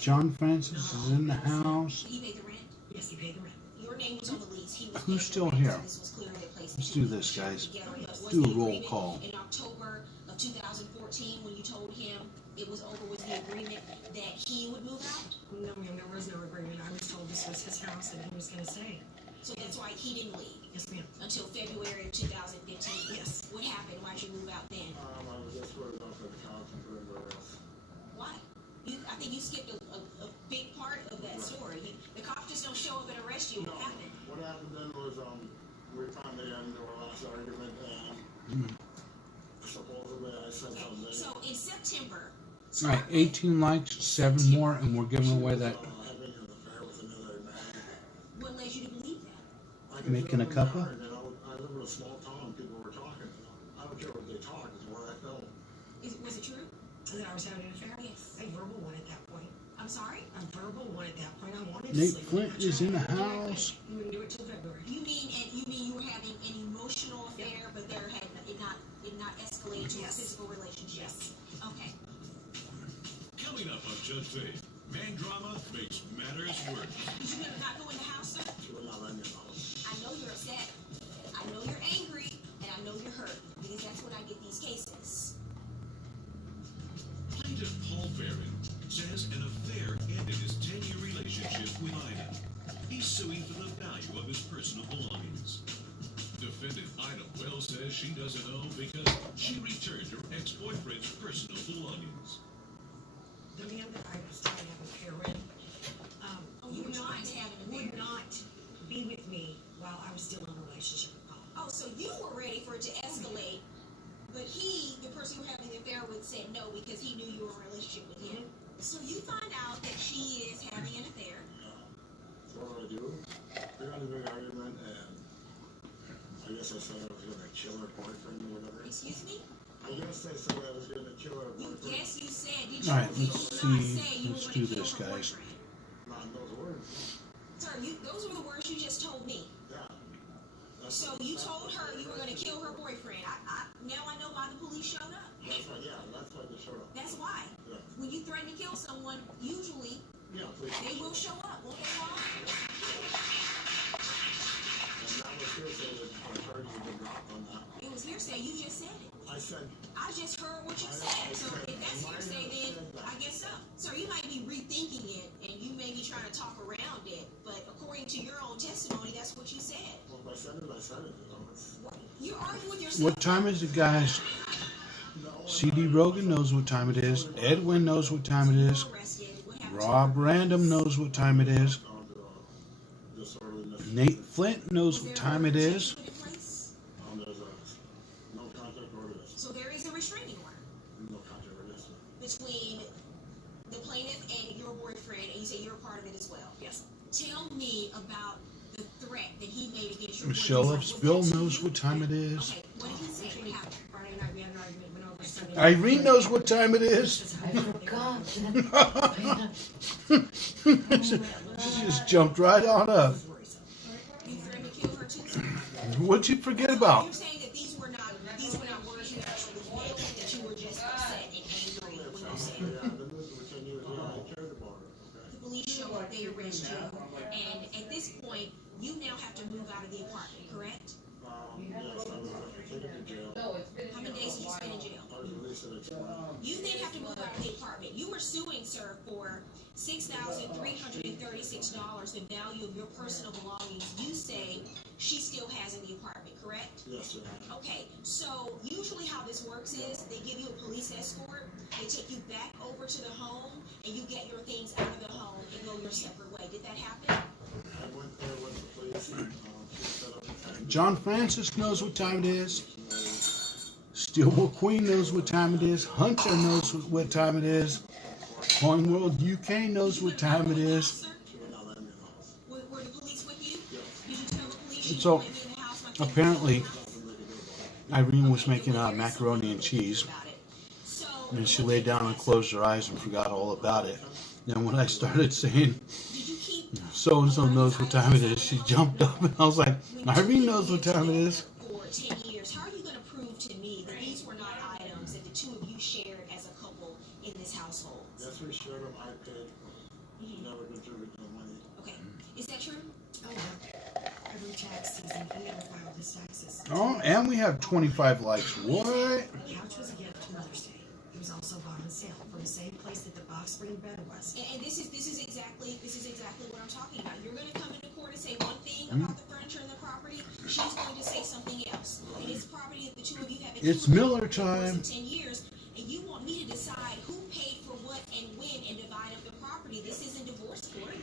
John Francis is in the house. He paid the rent? Yes, he paid the rent. Your name was on the lease. He was Who's still paying the here? rent, so this was clearly a place Let's that do you this, shared guys. together. But was Do the a roll agreement call. In October of 2014, when you told him it was over, was the agreement that he would move out? No, ma'am, there was no agreement. I was told this was his house and he was going to stay. So that's why he didn't leave? Yes, ma'am. Until February of 2015? Yes. What happened? Why'd you move out then? I was just worried about the cops and putting the rest. Why? I think you skipped a big part of that story. The cops just don't show up and arrest you. What happened? What happened then was we finally got into our last argument and supposedly I said something. So in September. Alright, 18 likes, 7 more, and we're giving away that. Having an affair with another man. What led you to believe that? Making a couple? I live in a small town. People were talking. I don't care what they talk. It's what I know. Was it true? That I was having an affair? Yes. A verbal one at that point. I'm sorry? A verbal one at that point. I wanted Nate to sleep. Flint is in the house. We wouldn't do it till February. You mean you were having an emotional affair, but there had it not escalated to a physical relationship? Yes. Okay. Coming up on Judge Faith, man drama makes matters worse. Did you not go in the house, sir? She would not let me know. I know you're upset. I know you're angry, and I know you're hurt, because that's when I get these cases. Plaintiff Paul Barron says an affair ended his 10-year relationship with Ida. He's suing for the value of his personal belongings. Defendant Ida Wells says she doesn't know because she returned her ex-boyfriend's personal belongings. The man that I was trying to have an affair with would not be with me while I was still in a relationship with Paul. Oh, so you were ready for it to escalate, but he, the person you were having the affair with, said no because he knew you were in a relationship with him. So you find out that she is having an affair. So what do? We got a big argument and I guess I said I was going to kill her boyfriend or whatever. Excuse me? I guess I said I was going to kill her boyfriend. Yes, you said. Did you Alright, did let's you not see. say you Let's were do going to kill this, her guys. boyfriend? Not in those words. Sir, those were the words you just told me. Yeah. So you told her you were going to kill her boyfriend. Now I know why the police showed up. That's why they showed up. That's why. Yeah. When you threaten to kill someone, usually they will show up. Won't they, Paul? And that was hearsay that our charges have been dropped on that. It was hearsay. You just said it. I just heard what you said. So if that's hearsay, then I guess so. Sir, you might be rethinking it, and you may be trying to talk around it, but according to your own testimony, that's what you said. Well, if I said it, I said it. You're arguing with yourself. What time is it, guys? CD Rogan knows what time it is. Edwin knows what time it is. Rob Random knows what time it is. Nate Flint knows what time it is. No contact order. So there is a restraining order No contact order. between the plaintiff and your boyfriend, and you say you're a part of it as well. Yes. Tell me about the threat that he made against your Michelle boyfriend. of Spill knows what time it is. Okay, what did he say? What happened? Friday night we had an argument, went over Sunday. Irene knows what time it is. I forgot. She just jumped right on up. You threatened to kill her too? What'd you forget about? You're saying that these were not words you actually meant, that you were just upset and angry when you said it. You then have to move out of the apartment. You were suing, sir, for $6,336, the value of your personal belongings. You say she still has in the apartment, correct? Yes, sir. Okay, so usually how this works is they give you a police escort, they take you back over to the home, and you get your things out of the home and go your separate way. Did that happen? I went there with the police and set up a time. John Francis knows what time it is. Steelbook Queen knows what time it is. Hunter knows what time it is. Coin World UK knows what time it is. Were the police with you? Did you tell the police you So went in the house? apparently, Irene was making macaroni and cheese, and she laid down and closed her eyes and forgot all about it. Then when I started saying, so-and-so knows what time it is, she jumped up, and I was like, Irene knows what time it is. For 10 years, how are you going to prove to me that these were not items that the two of you shared as a couple in this household? Yes, we shared them. I paid. She never contributed no money. Okay. Is that true? Oh, yeah. Every tax season, he never filed his taxes. Oh, and we have 25 likes. What? The couch was a gift to Mother's Day. It was also bought on sale from the same place that the box spring bed was. And this is exactly what I'm talking about. You're going to come into court and say one thing about the furniture and the property. She's going to say something else. And it's property that the two of you have It's Miller time. 10 years, and you want me to decide who paid for what and when and divide up the property. This isn't divorce court.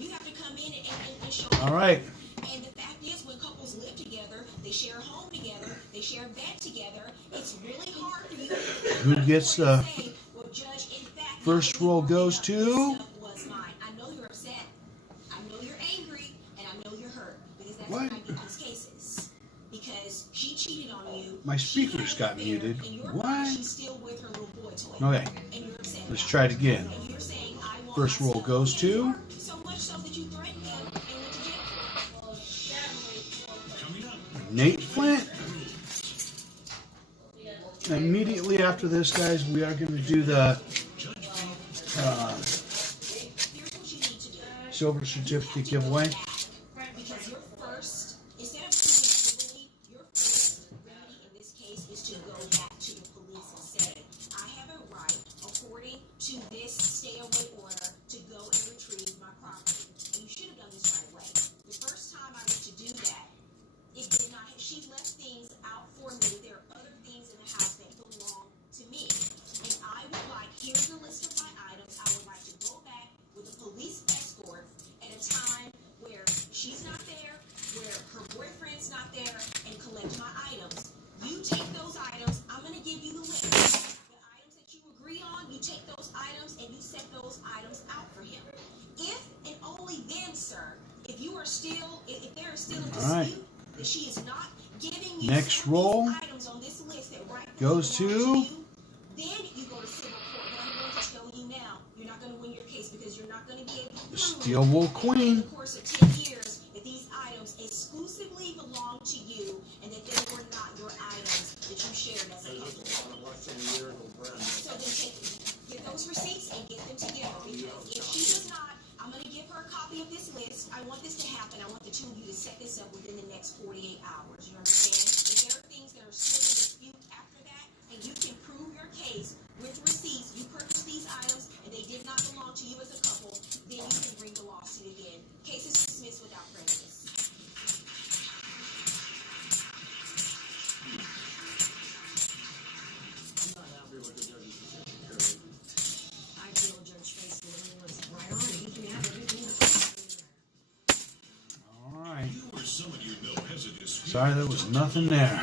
You have to come in and show. All right. And the fact is, when couples live together, they share a home together, they share a bed together. It's really hard for you to Who gets the say, well, Judge, in fact, first roll goes to? was mine. I know you're upset. I know you're angry, and I know you're hurt because that's What? when I get these cases. Because she cheated on you. My speakers got muted. What? She's still with her little boy toy. Okay. And you're upset. Let's try it again. And you're saying, I want First roll goes to? so much so that you threatened them and went to jail. Nate Flint. Immediately after this, guys, we are going to do the silver certificate giveaway. Because your first, instead of suing civilly, your first remedy in this case is to go back to the police and say, I have a right, according to this stay-away order, to go and retrieve my property. And you should have done this right away. The first time I went to do that, it did not. She left things out for me. There are other things in the house that belong to me. And I would like, here's a list of my items. I would like to go back with a police escort at a time where she's not there, where her boyfriend's not there, and collect my items. You take those items. I'm going to give you the list. The items that you agree on, you take those items and you set those items out for him. If and only then, sir, if you are still, if there is still a dispute, All right. that she is not giving you Next roll items on this list that goes to then you go to civil court. But I'm going to tell you now, you're not going to win your case because you're not going to be able to the prove Steelbook in Queen. the course of 10 years that these items exclusively belong to you and that they were not your items that you shared as a couple. So then get those receipts and get them together because if she does not, I'm going to give her a copy of this list. I want this to happen. I want the two of you to set this up within the next 48 hours. You understand? If there are things that are still in dispute after that, and you can prove your case with receipts, you purchased these items and they did not belong to you as a couple, then you can bring the lawsuit again. Case is dismissed without prejudice. I'm not happy with the judge's decision, period. I feel Judge Faison was right on. He can have everything that's All right. You or someone you know has a dispute. Sorry, there was nothing there.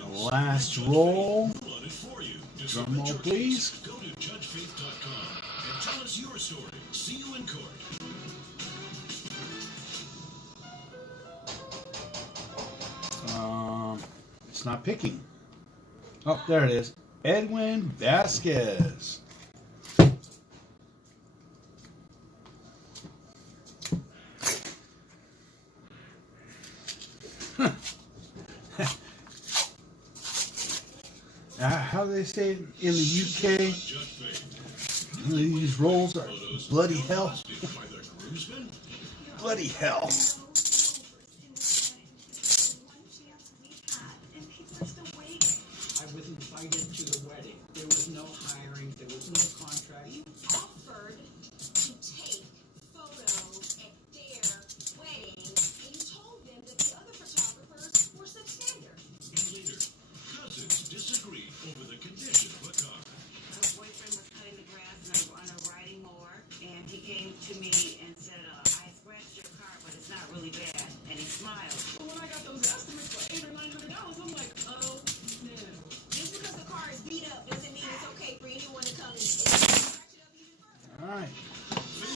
The last roll. We'll run it for you. To Drum submit roll, your please. case, go to judgefaith.com and tell us your story. See you in court. It's not picking. Oh, there it is. Edwin Vasquez. How do they say it in the UK? These rolls are bloody hell. Bloody hell. I within 5 get to the wedding. There was no hiring, there was no contract. You offered to take photos at their wedding, and you told them that the other photographers were substandard. And later, cousins disagreed over the condition of a car. Her boyfriend was cutting the grass on a riding mower, and he came to me and said, I scratched your car, but it's not really bad. And he smiled. So when I got those estimates for $800 or $900, I'm like, oh no. Just because the car is beat up doesn't mean it's okay for anyone to come and scratch it up even further. Alright.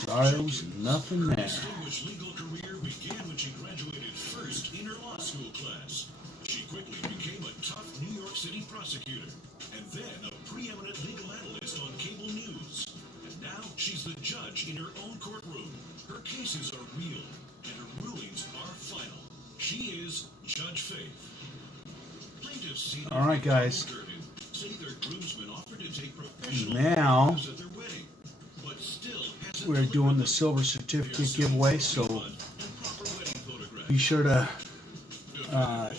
Sorry, there was nothing Her there. distinguished legal career began when she graduated first in her law school class. She quickly became a tough New York City prosecutor, and then a preeminent legal analyst on cable news. And now she's the judge in her own courtroom. Her cases are real, and her rulings are final. She is Judge Faith. Plaintiffs see All right, guys. say their groomsmen offered to take professional Now photos at their wedding, but still hasn't we're doing the silver certificate giveaway, so be sure to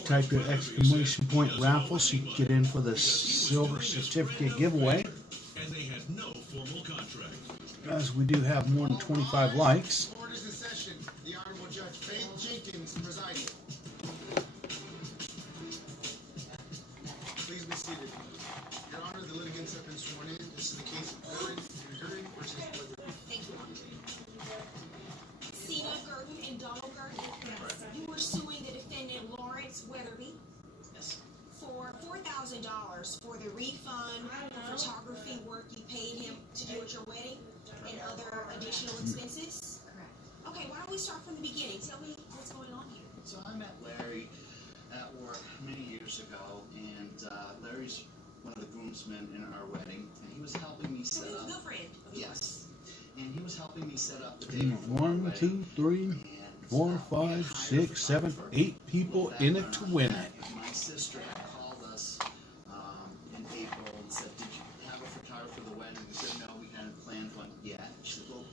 type your exclamation point raffle so you can get in for the silver certificate giveaway. and they had no formal contract. As we do have more than 25 likes. Orders in session. The Honorable Judge Faith Jenkins presiding. Please be seated. Your Honor, the litigants have been sworn in. This is the case of Gurdon and Gurdon versus Weatherby. Thank you. Cena Gurdon and Donald Gurdon, you were suing the defendant Lawrence Weatherby for $4,000 for the refund, photography work you paid him to do at your wedding, and other additional expenses? Correct. Okay, why don't we start from the beginning? Tell me what's going on here. So I met Larry at work many years ago, and Larry's one of the groomsmen in our wedding, and he was helping me So set he was a up. good friend. Yes, and he was helping me set up the day before the 1, wedding. 2, 3, 4, 5, 6, 7, 8 people in it to win it. My sister had called us in April and said, "Did you have a photographer for the wedding?" We said, "No, we hadn't planned one yet." She said, "Well,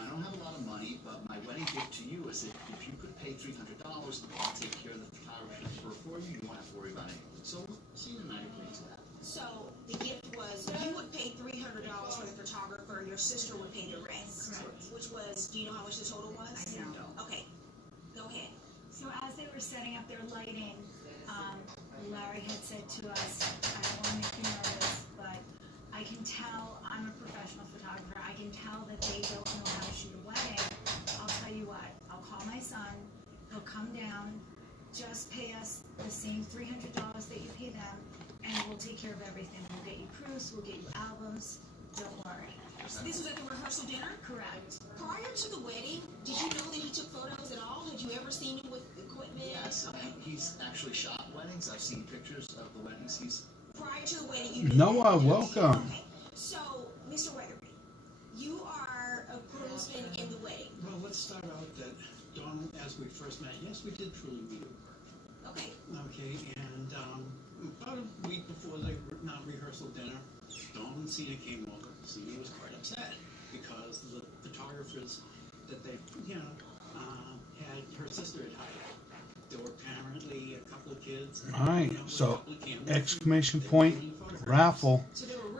I don't have a lot of money, but my wedding gift to you is if you could pay $300, I'll take care of the photographer for you. You won't have to worry about anything." So she and I agreed to that. So the gift was you would pay $300 for the photographer, your sister would pay the rest. Correct. Which was, do you know how much the total was? I don't. Okay, go ahead. So as they were setting up their lighting, Larry had said to us, I don't want to make you nervous, but I can tell, I'm a professional photographer, I can tell that they don't know how to shoot a wedding. I'll tell you what, I'll call my son, he'll come down, just pay us the same $300 that you pay them, and we'll take care of everything. We'll get you proofs, we'll get you albums, don't worry. So this was at the rehearsal dinner? Correct. Prior to the wedding, did you know that he took photos at all? Had you ever seen him with equipment? Yes, he's actually shot weddings. I've seen pictures of the weddings he's. Prior to the wedding, you knew Noah, that? welcome. Okay. So, Mr. Weatherby, you are a groomsman in the wedding. Well, let's start out that Donald, as we first met, yes, we did truly meet at work. Okay. Okay, and about a week before the rehearsal dinner, Donald and Cena came over. Cena was quite upset because the photographers that they, had her sister had hired. There were apparently a couple of kids. Alright, so exclamation point raffle.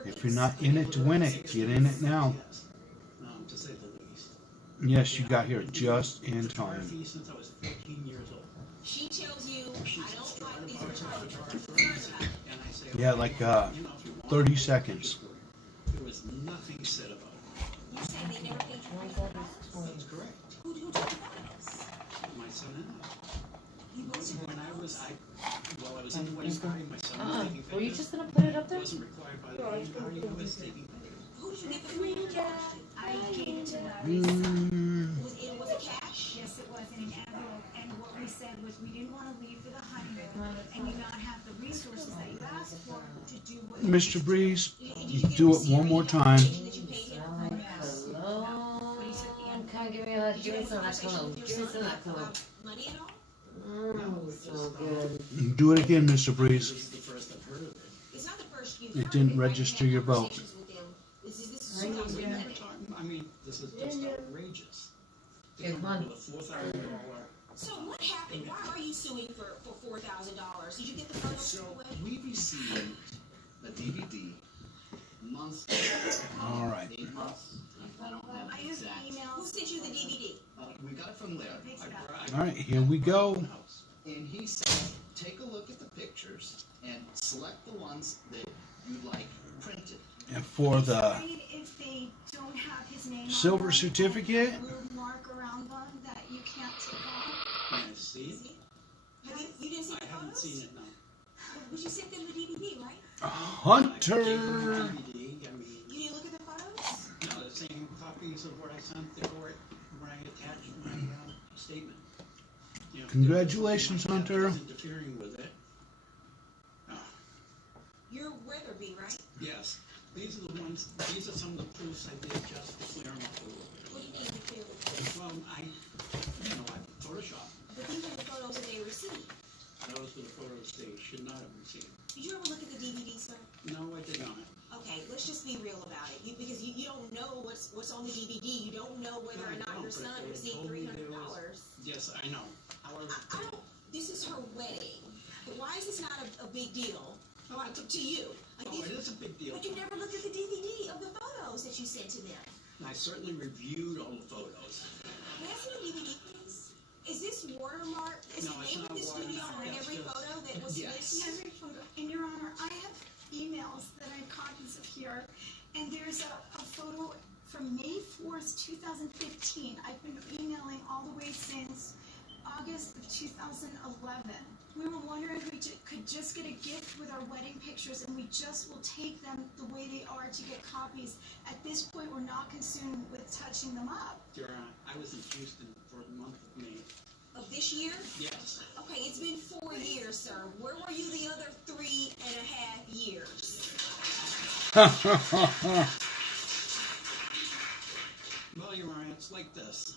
If you're not in it to win it, get in it now. To say the least. Yes, you got here just in time. Since I was 14 years old. She tells you, I don't like these photographers. And I say, Yeah, like 30 seconds. there was nothing said about it. You say they never paid you That's correct. Who took the photos? My son and I. You both took When the I was, photos? while I was in the wedding party, my son was taking pictures. Were you just gonna put it up there? It wasn't required by the wedding party, I was taking pictures. Who did you get the $300? I gave it to Larry. Was it cash? Yes, it was in an envelope, and what we said was we didn't want to leave for the honeymoon and you not have the resources that you asked for to do what you Mr. Breeze, do it one more time. Hello. Can I give me that? Give me some of that pillow. Give me some of that pillow. Money at all? So good. Do it again, Mr. Breeze. This is the first I've heard of it. It's not the first you've It heard didn't of it, right? register You've your had vote. conversations with them. This is We never 2011. talked, I mean, this is just outrageous. Hey, come on. With a $4,000. So what happened? Why are you suing for $4,000? Did you get the photos So from the wedding? we received a months. All right. 8 months. I don't have I the use exact. emails. Who sent you the DVD? We got it from Larry. All right, here we go. And he said, take a look at the pictures and select the ones that you'd like printed. And for the Great if they don't have his name silver on them, certificate, a little mark around them that you can't take off. Can I see it? You didn't see I the haven't photos? seen it, no. But you sent them the DVD, right? Hunter. DVD, I mean, You didn't look at the photos? no, the same copies of what I sent there were when I attached my statement. You know, Congratulations, Hunter. interfering with it. You're Weatherby, right? Yes, these are the ones, these are some of the proofs I did just to clear them up a little bit. What do you mean to clear with? Well, I Photoshop. But these are the photos that they received. Those were the photos they should not have received. Did you ever look at the DVD, sir? No, I did not. Okay, let's just be real about it. Because you don't know what's on the DVD. You don't know whether or not your son received $300. Yes, I know. However, I don't. This is her wedding. But why is this not a big deal? To you. Like it is a big deal. But you never looked at the DVD of the photos that you sent to them. I certainly reviewed all the photos. May I see the DVD, please? Is this watermark? Is No, the it's name of not the studio watermarked. on That's every just- photo that was Yes. submitted? Every photo. And Your Honor, I have emails that I have copies of here, and there's a photo from May 4th, 2015. I've been emailing all the way since August of 2011. We were wondering if we could just get a gift with our wedding pictures, and we just will take them the way they are to get copies. At this point, we're not consumed with touching them up. Your Honor, I was in Houston for the month of May. Of this year? Yes. Okay, it's been 4 years, sir. Where were you the other 3.5 years? Well, Your Honor, it's like this.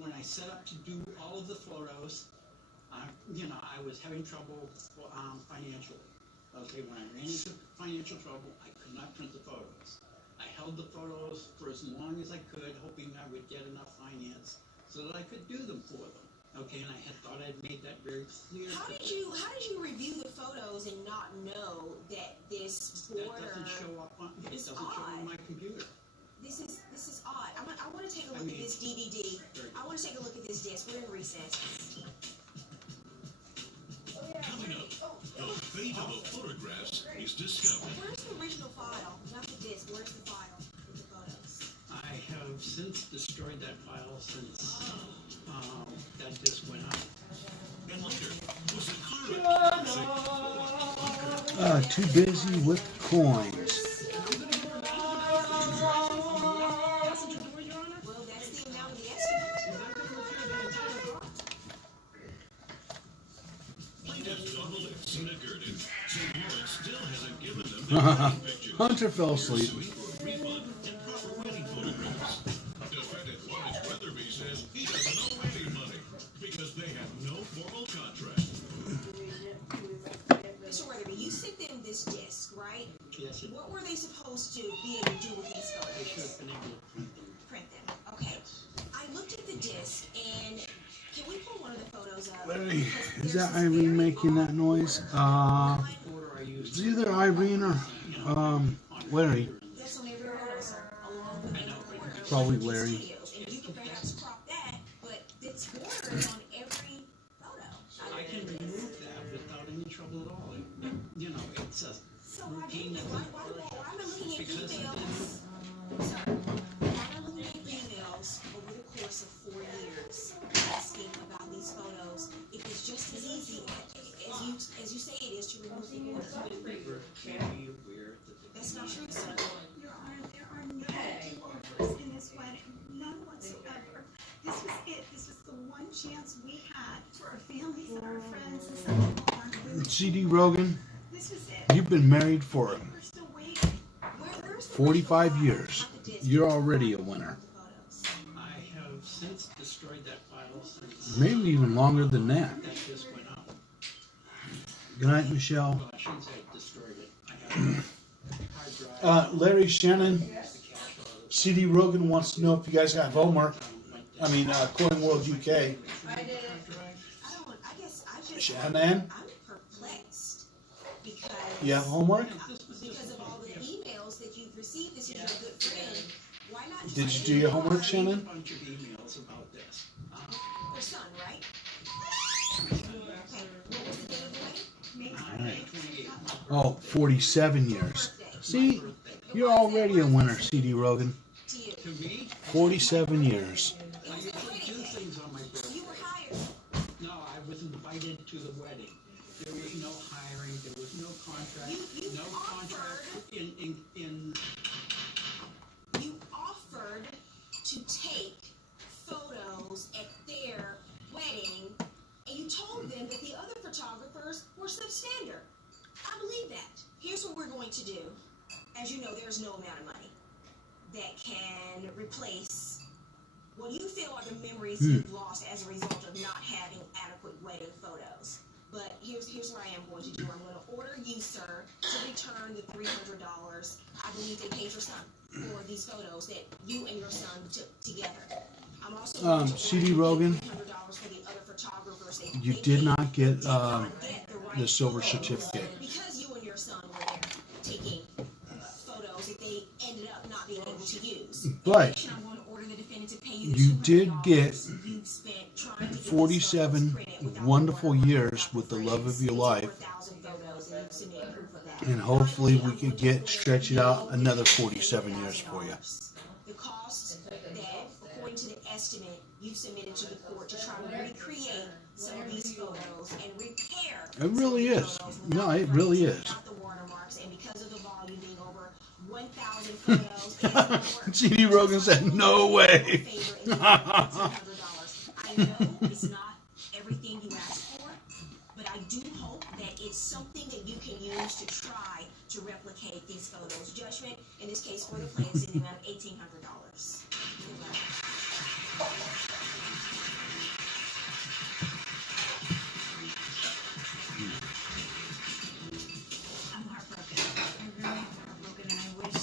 When I set up to do all of the photos, I was having trouble financially. Okay, when I ran into financial trouble, I could not print the photos. I held the photos for as long as I could, hoping I would get enough finance so that I could do them for them. Okay, and I had thought I'd made that very clear. How did you review the photos and not know that this border? That doesn't show up on. It doesn't show on my computer. This is odd. I want to take a look at this DVD. I want to take a look at this disc. We're in recess. Coming up, the fate of the photographs is discovered. Where's the original file? Not the disc. Where's the file with the photos? I have since destroyed that file since that disc went out. And later, was the car Too busy with coins. Well, that's the amount of the estimate. Plaintiffs Donald and Cena Gurdon say Lawrence still hasn't given them their wedding pictures. Hunter fell asleep. Suing for a refund and proper wedding photographs. Defendant Lawrence Weatherby says he doesn't owe any money because they have no formal contract. Mr. Weatherby, you sent them this disc, right? Yes, it What were they supposed to be able to do with these I should photos? have been able to print them. Print them. Okay. I looked at the disc, and can we pull one of the photos up? Larry, is that Irene making that noise? It's either Irene or Larry. That's on every photo, sir. Along with the border. Probably Larry. Studios. And you can perhaps crop that, but this border is on every photo. I can remove that without any trouble at all. It's a So routine that we why am I looking at because of emails? Sir, why am I looking at emails over the course of 4 years asking about these photos? If it's just as easy as you say it is to remove the border. That's not true, sir. Your Honor, there are no do-overs in this wedding. None whatsoever. This was it. This was the one chance we had for our families and our friends and some people on. CD Rogan, This was it. you've been married for We're still waiting. Where's the 45 years. You're already a winner. I have since destroyed that file since Maybe even longer than that. that disc went out. Good night, Michelle. Well, I shouldn't say I destroyed it. I have a hard drive. Larry Shannon, CD Rogan wants to know if you guys have homework. I mean, Coin World UK. I did. I guess I just. Shannon? I'm perplexed because. You have homework? Because of all the emails she's your good friend, why not just Did you do your homework, Shannon? A bunch of emails about this. her son, right? Okay, what was the date of the wedding? All right. Oh, 47 years. See, you're already a winner, CD Rogan. To me, 47 years. I usually do things on my birthday. You were hired. No, I was invited to the wedding. There was no hiring, there was no contract, You no contract in. You offered to take photos at their wedding, and you told them that the other photographers were substandard. I believe that. Here's what we're going to do. As you know, there's no amount of money that can replace what you feel are the memories you've lost as a result of not having adequate wedding photos. But here's what I am going to do. I'm going to order you, sir, to return the $300. I believe they paid your son for these photos that you and your son took together. I'm also going to CD Rogan, $300 for the other photographers. you did not get the silver certificate. Because you and your son were there taking photos that they ended up not being able to use. But I'm going to order the defendant to pay you you did get you spent trying to get 47 wonderful years with the love of your life. 4,000 photos, and you submitted proof of that. And hopefully we could stretch it out another 47 years for you. The cost that, according to the estimate you've submitted to the court to try to recreate some of these photos and repair. It really is. No, it really is. The watermarks, and because of the volume being over 1,000 photos, CD Rogan said, no way. I know it's not everything you asked for, but I do hope that it's something that you can use to try to replicate these photos. Judgment, in this case for the plaintiffs, in the amount of $1,800. I'm heartbroken. I'm really heartbroken, and I wish,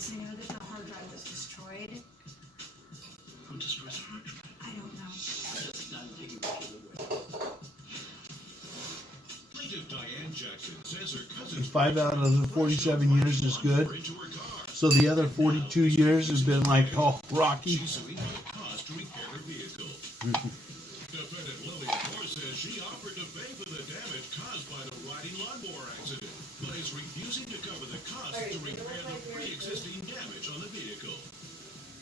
to know that the hard drive was destroyed. Who destroys the hard drive? I don't know. Plaintiff Diane Jackson says her cousin 5 out of the 47 years is good. So the other 42 years has been like, oh, rocky. she's suing for the cost to repair her vehicle. Defendant Lillian Moore says she offered to pay for the damage caused by the riding lawnmower accident, but is refusing to cover the cost to repair the pre-existing damage on the vehicle.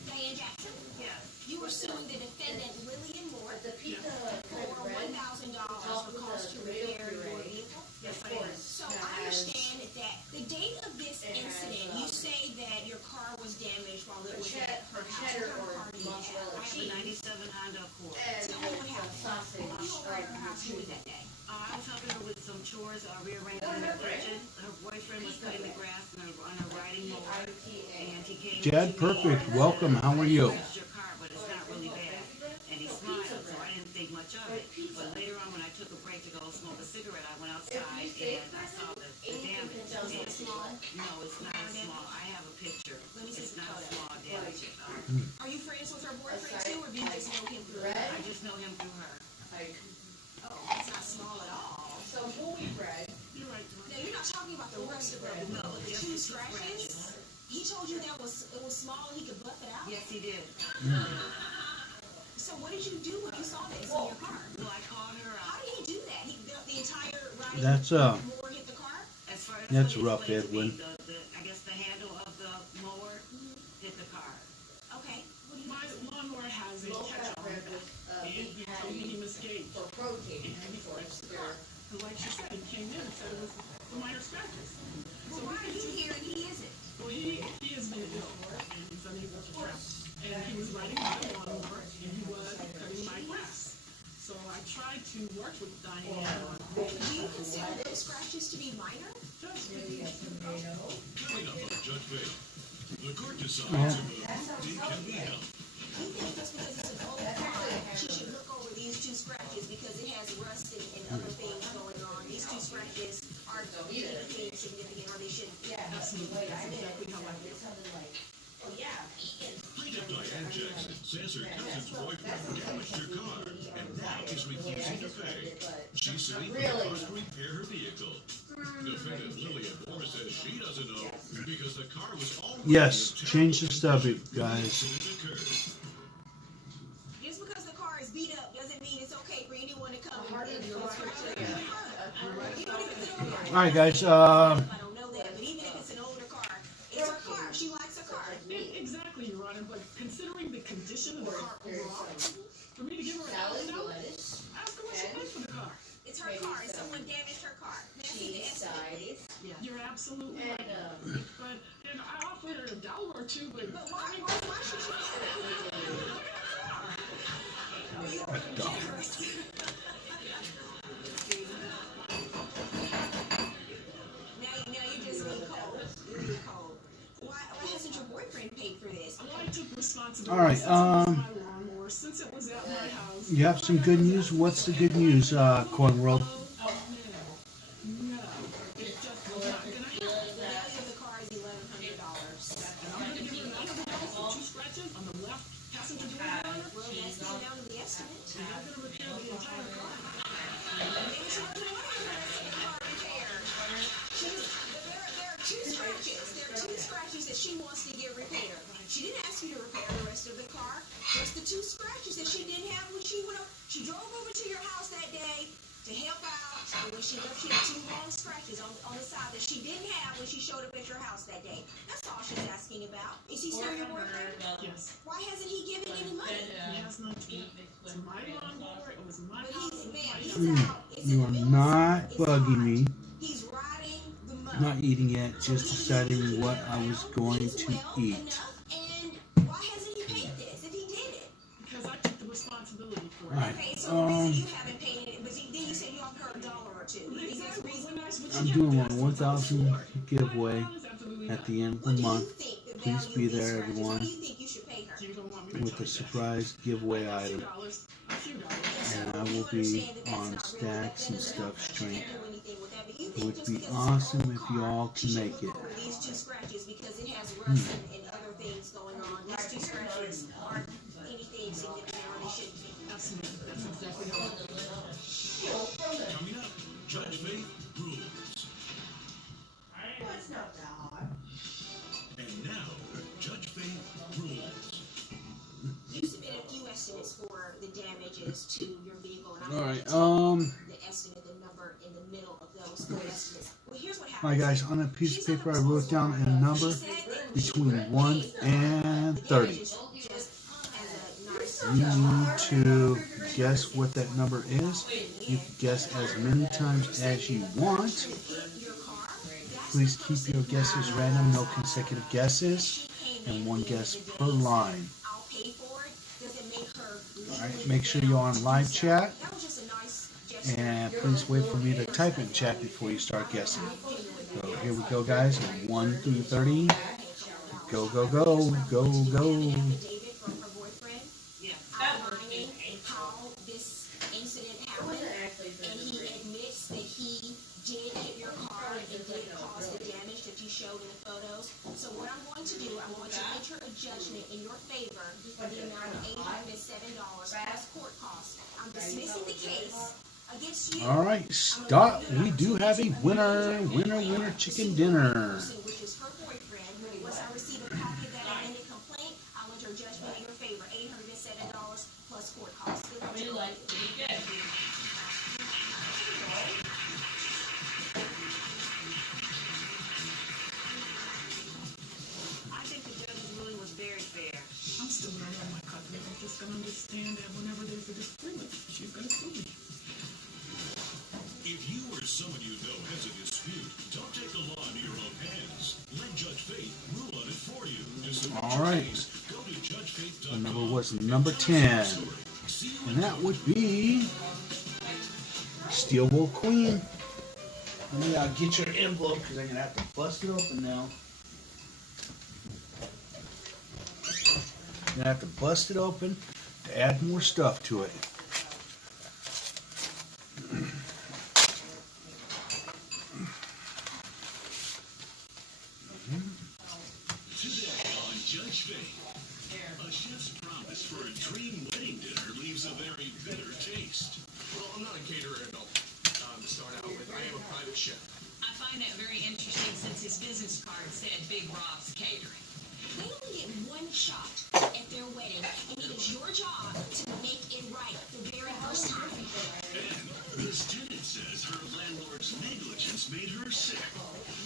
Diane Jackson? Yes. You were suing the defendant Lillian Moore for $1,000 for cost to repair your vehicle? Yes, I am. So I understand that the date of this incident, you say that your car was damaged while it was at her house. What kind of car do you have? I have a 97 Honda Accord. Tell me what happened. Why you over at her house doing that day? I was helping her with some chores, rearranging her kitchen. Her boyfriend was cutting the grass on a riding mower, and he came. Jad, perfect. Welcome. How are you? Your car, but it's not really bad. And he smiled, so I didn't think much of it. But later on, when I took a break to go smoke a cigarette, I went outside and I saw the damage. No, it's not small. I have a picture. It's not small damage. Are you friends with her boyfriend too, or do you just know him through her? I just know him through her. Oh, that's not small at all. So holy bread. You're right. Now you're not talking about the rest of it. No, the two scratches. He told you that it was small and he could buff it out. Yes, he did. So what did you do when you saw this in your car? Well, I called her out. How did he do that? The entire riding That's mower hit the car? As far as That's what he rough, explained to me, Edwin. I guess the handle of the mower hit the car. Okay. My lawnmower has a catch on it, and he told me he misgaged. And he fixed the car. The electrician came in and said it was minor scratches. Well, why are you here and he isn't? Well, he has been ill, and he's unable to travel. And he was riding my lawnmower, and he was cutting my grass. So I tried to work with Diane on. Do you consider those scratches to be minor? Coming up on Judge Bay, the court decides if a deed can be held. You think just because it's an old car, she should look over these two scratches because it has rust and other things going on. These two scratches aren't anything significant, or they should. Yeah, absolutely. That's exactly how I feel. Oh, yeah. Plaintiff Diane Jackson says her cousin's boyfriend damaged her car and now is refusing to pay. She's suing for the cost to repair her vehicle. Defendant Lillian Moore says she doesn't know because the car was already Yes, change the stubby, guys. Just because the car is beat up doesn't mean it's okay for anyone to come and scratch it. All right, guys. I don't know that, but even if it's an older car, it's her car. She likes her car. Exactly, Your Honor, but considering the condition of the car overall, for me to give her an ask her what she paid for the car. It's her car, and someone damaged her car. May I see the estimate, please? You're absolutely right. But, you know, I offered her $1 or $2, but why should you? You are generous. Now you're just being cold. You're being cold. Why hasn't your boyfriend paid for this? I took responsibility. All right. Since it was at my house. You have some good news. What's the good news, Corn World? The value of the car is $1,100. Two scratches on the left passenger door. Well, that's the amount of the estimate. I'm not going to repair the entire car. There are two scratches. There are two scratches that she wants to get repaired. She didn't ask you to repair the rest of the car. Just the two scratches that she didn't have when she went up. She drove over to your house that day to help out. And when she left, she had two long scratches on the side that she didn't have when she showed up at your house that day. That's all she's asking about. Is he still your boyfriend? Yes. Why hasn't he given any money? He has not. It's my lawnmower. It was my house. You are not bugging me. He's riding the mud. Not eating yet. Just deciding what I was going to eat. And why hasn't he paid this if he did it? Because I took the responsibility for it. Right. Okay, so the reason you haven't paid it, but then you said you offered her $1 or $2. You think that's reasonable? I'm doing my 1,000 giveaway at the end of the month. Please be there, everyone, What do you think you should pay her? with a surprise giveaway item. And I will be on Stacks and Stuff Strength. It would be awesome if you all can make it. These two scratches because it has rust and other things going on. These two scratches aren't anything significant or they shouldn't be. Coming up, Judge Faith rules. Well, it's not that hard. And now, Judge Faith rules. You submitted a few estimates for the damages to your vehicle, and I'm All right. the estimate, the number in the middle of those four estimates. Well, here's what happens. Alright, guys, on a piece of paper, I wrote down a number between 1 and 30. You need to guess what that number is. You can guess as many times as you want. Please keep your guesses random, no consecutive guesses, and one guess per line. Alright, make sure you're on live chat. And please wait for me to type in chat before you start guessing. So here we go, guys. 1 through 30. Go, go, go, go, go. Outlining how this incident happened, and he admits that he did hit your car and did cause the damage that you showed in the photos. So what I'm going to do, I'm going to enter a judgment in your favor for the amount of $807 plus court costs. I'm dismissing the case against you. All right, stop. We do have a winner. Winner, winner, chicken dinner. Which is her boyfriend. Once I receive a copy of that amended complaint, I'll enter a judgment in your favor. $807 plus court costs. Good luck to you. I think the judge's ruling was very fair. I'm still going to run my covenant. I'm just going to understand that whenever there's a disagreement, she's going to sue me. If you or someone you know has a dispute, don't take the law into your own hands. Let Judge Faith rule on it for you. All right. Go to judgefaith.com. The number was number 10. And that would be Steel Wool Queen. Let me get your envelope because I'm going to have to bust it open now. I'm going to have to bust it open to add more stuff to it. Today on Judge Faith, a chef's promise for a dream wedding dinner leaves a very bitter taste. Well, I'm not a caterer at all. To start out with, I am a private chef. I find find that very interesting since his business card said Big Rob's Catering. They only get one shot at their wedding, and it is your job to make it right the very first time. And this tenant says her landlord's negligence made her sick.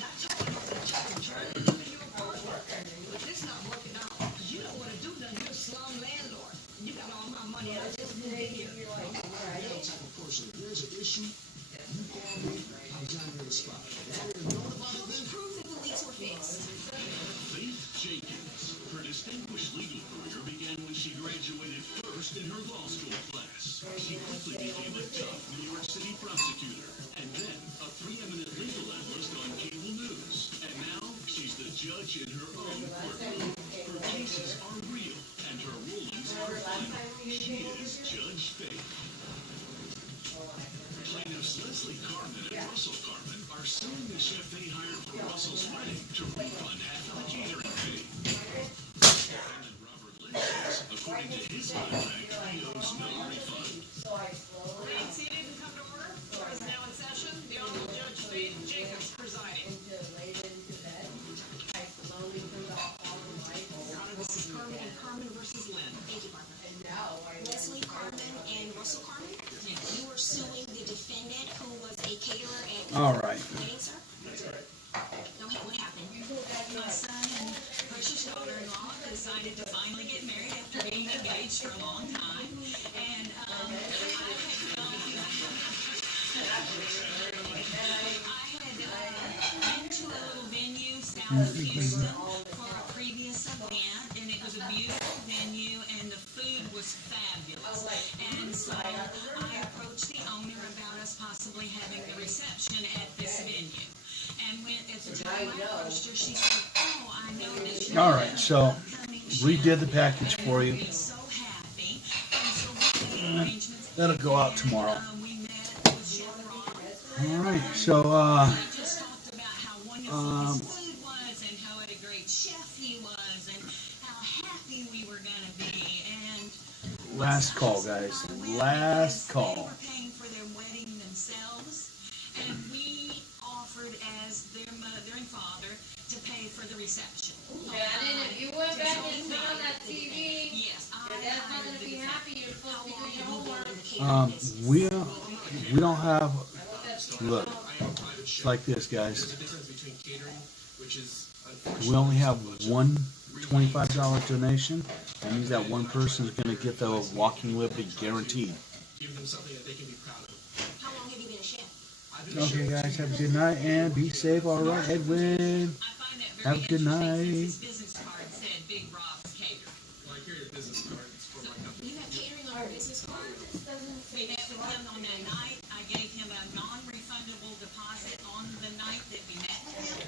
Not telling you that you can try to give you a partner, but this not working out. You don't want to do nothing. You're a slum landlord. You got all my money. I just moved in here. You're the type of person, if there's an issue, you call me, I'll join you on the spot. If I would have known about it then, Prove that the leaks were fixed. Faith Jenkins. Her distinguished legal career began when she graduated first in her law school class. She quickly became a tough New York City prosecutor, and then a preeminent legal analyst on cable news. And now she's the judge in her own courtroom. Her cases are real, and her rulings are final. She is Judge Faith. Plaintiffs Leslie Carmen and Russell Carmen are suing the chef they hired for Russell's wedding to refund half of the catering fee. Defendant Robert Lynch says, according to his contract, he owes no refund. Grade C didn't come to order. Court is now in session. The Honorable Judge Faith Jacobs presiding. Your Honor, this is Carmen and Carmen versus Lynn. Thank you, Barbara. Leslie Carmen and Russell Carmen, you are suing the defendant who was a caterer at All right. wedding, sir? No, what happened? My son and precious daughter-in-law decided to finally get married after being engaged for a long time. And I had been to a little venue south of Houston for a previous event, and it was a beautiful venue, and the food was fabulous. And so I approached the owner about us possibly having the reception at this venue. And when at the time I approached her, she said, "Oh, I know that you're All right, so redid the package for you. so happy." And so we made arrangements. That'll go out tomorrow. We met with Chef Rob. All right, so We just talked about how wonderful his food was and how what a great chef he was and how happy we were going to be. And last call, guys. Last call. they were paying for their wedding themselves, and we offered as their mother and father to pay for the reception. If you went back and saw that TV, yes, your dad's not gonna be happy. You're supposed to be doing your homework. We don't have. Look, like this, guys. There's a difference between catering, which is We only have one $25 donation. That means that one person is going to get the walking liberty guaranteed. give them something that they can be proud of. How long have you been a chef? Okay, guys, have a good night and be safe. All right, Edwin. Have a good night. His business card said Big Rob's Catering. Well, I carry a business card. It's for my company. You have catering on your business card? We met with him on that night. I gave him a non-refundable deposit on the night that we met with him.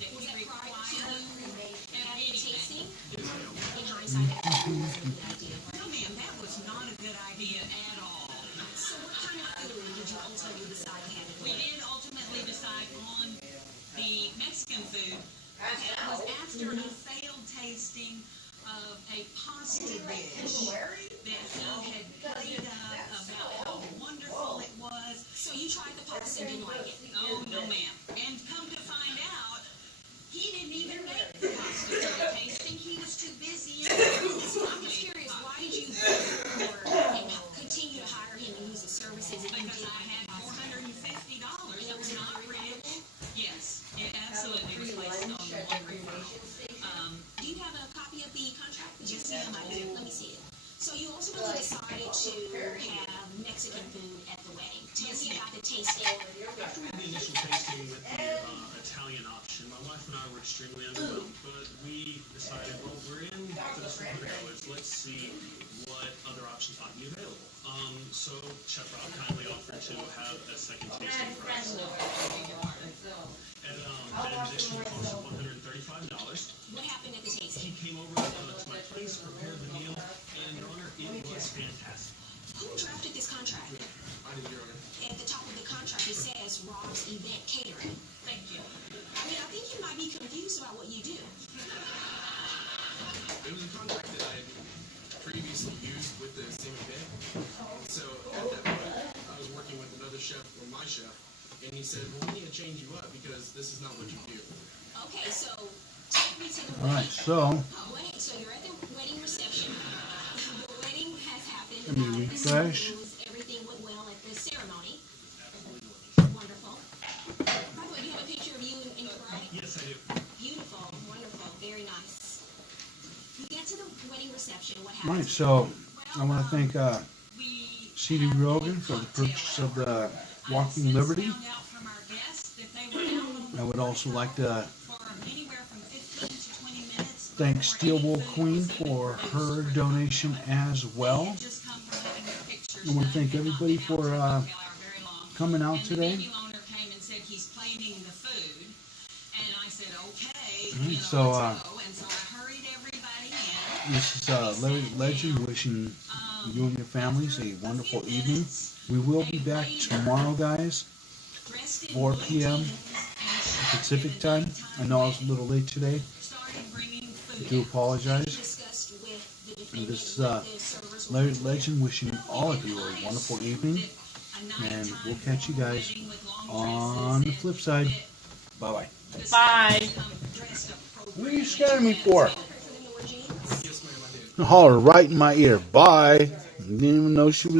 That Was he that prior required. to having a tasting? In hindsight, that was a good idea. No, ma'am, that was not a good idea at all. So what kind of food did you ultimately decide to have at the We wedding? did ultimately decide on the Mexican food. It was after a failed tasting of a pasta dish that he had played up about how wonderful it was. So you tried the pasta and didn't like it? Oh, no, ma'am. And come to find out, he didn't even make the pasta for the tasting. He was too busy. So I'm just curious, why did you and continue to hire him and use his services if you Because didn't I had $450 that was not renewable. Yes, it absolutely was placed on the one referral. Do you have a copy of the contract? Yes, ma'am, I do. Let me see it. So you ultimately decided to have Mexican food at the wedding. Tell me about the tasting. After we had the initial tasting with the Italian option, my wife and I were extremely underwhelmed, but we decided, well, we're in for this $400. Let's see what other options might be available. So Chef Rob kindly offered to have a second tasting for us. At an additional cost of $135. What happened at the tasting? He came over to my place, prepared the meal, and Your Honor, it was fantastic. Who drafted this contract? I did, Your Honor. At the top of the contract, it says Rob's Event Catering. Thank you. I mean, I think you might be confused about what you do. It was a contract that I had previously used with the same event. So at that point, I was working with another chef, or my chef, And he said, well, we need to change you up because this is not what you do. Okay, so take me to the All right, so wedding. So you're at the wedding reception. The wedding has happened. let me refresh. Everything went well at the ceremony. Wonderful. By the way, do you have a picture of you in your bride? Yes, I do. Beautiful, wonderful, very nice. You get to the wedding reception. What All right, happens? so I want to thank C.D. Rogan for the purchase of the Walking Liberty. I would also like to thank Steelwool Queen for her donation as well. I want to thank everybody for coming out today. Alright, so this is Larry Legend wishing you and your families a wonderful evening. We will be back tomorrow, guys, 4 p.m. Pacific time. I know I was a little late today. I do apologize. And this is Larry Legend wishing all of you a wonderful evening. And we'll catch you guys on the flip side. Bye-bye. Bye. What are you scaring me for? Holler right in my ear. Bye. Didn't even know she was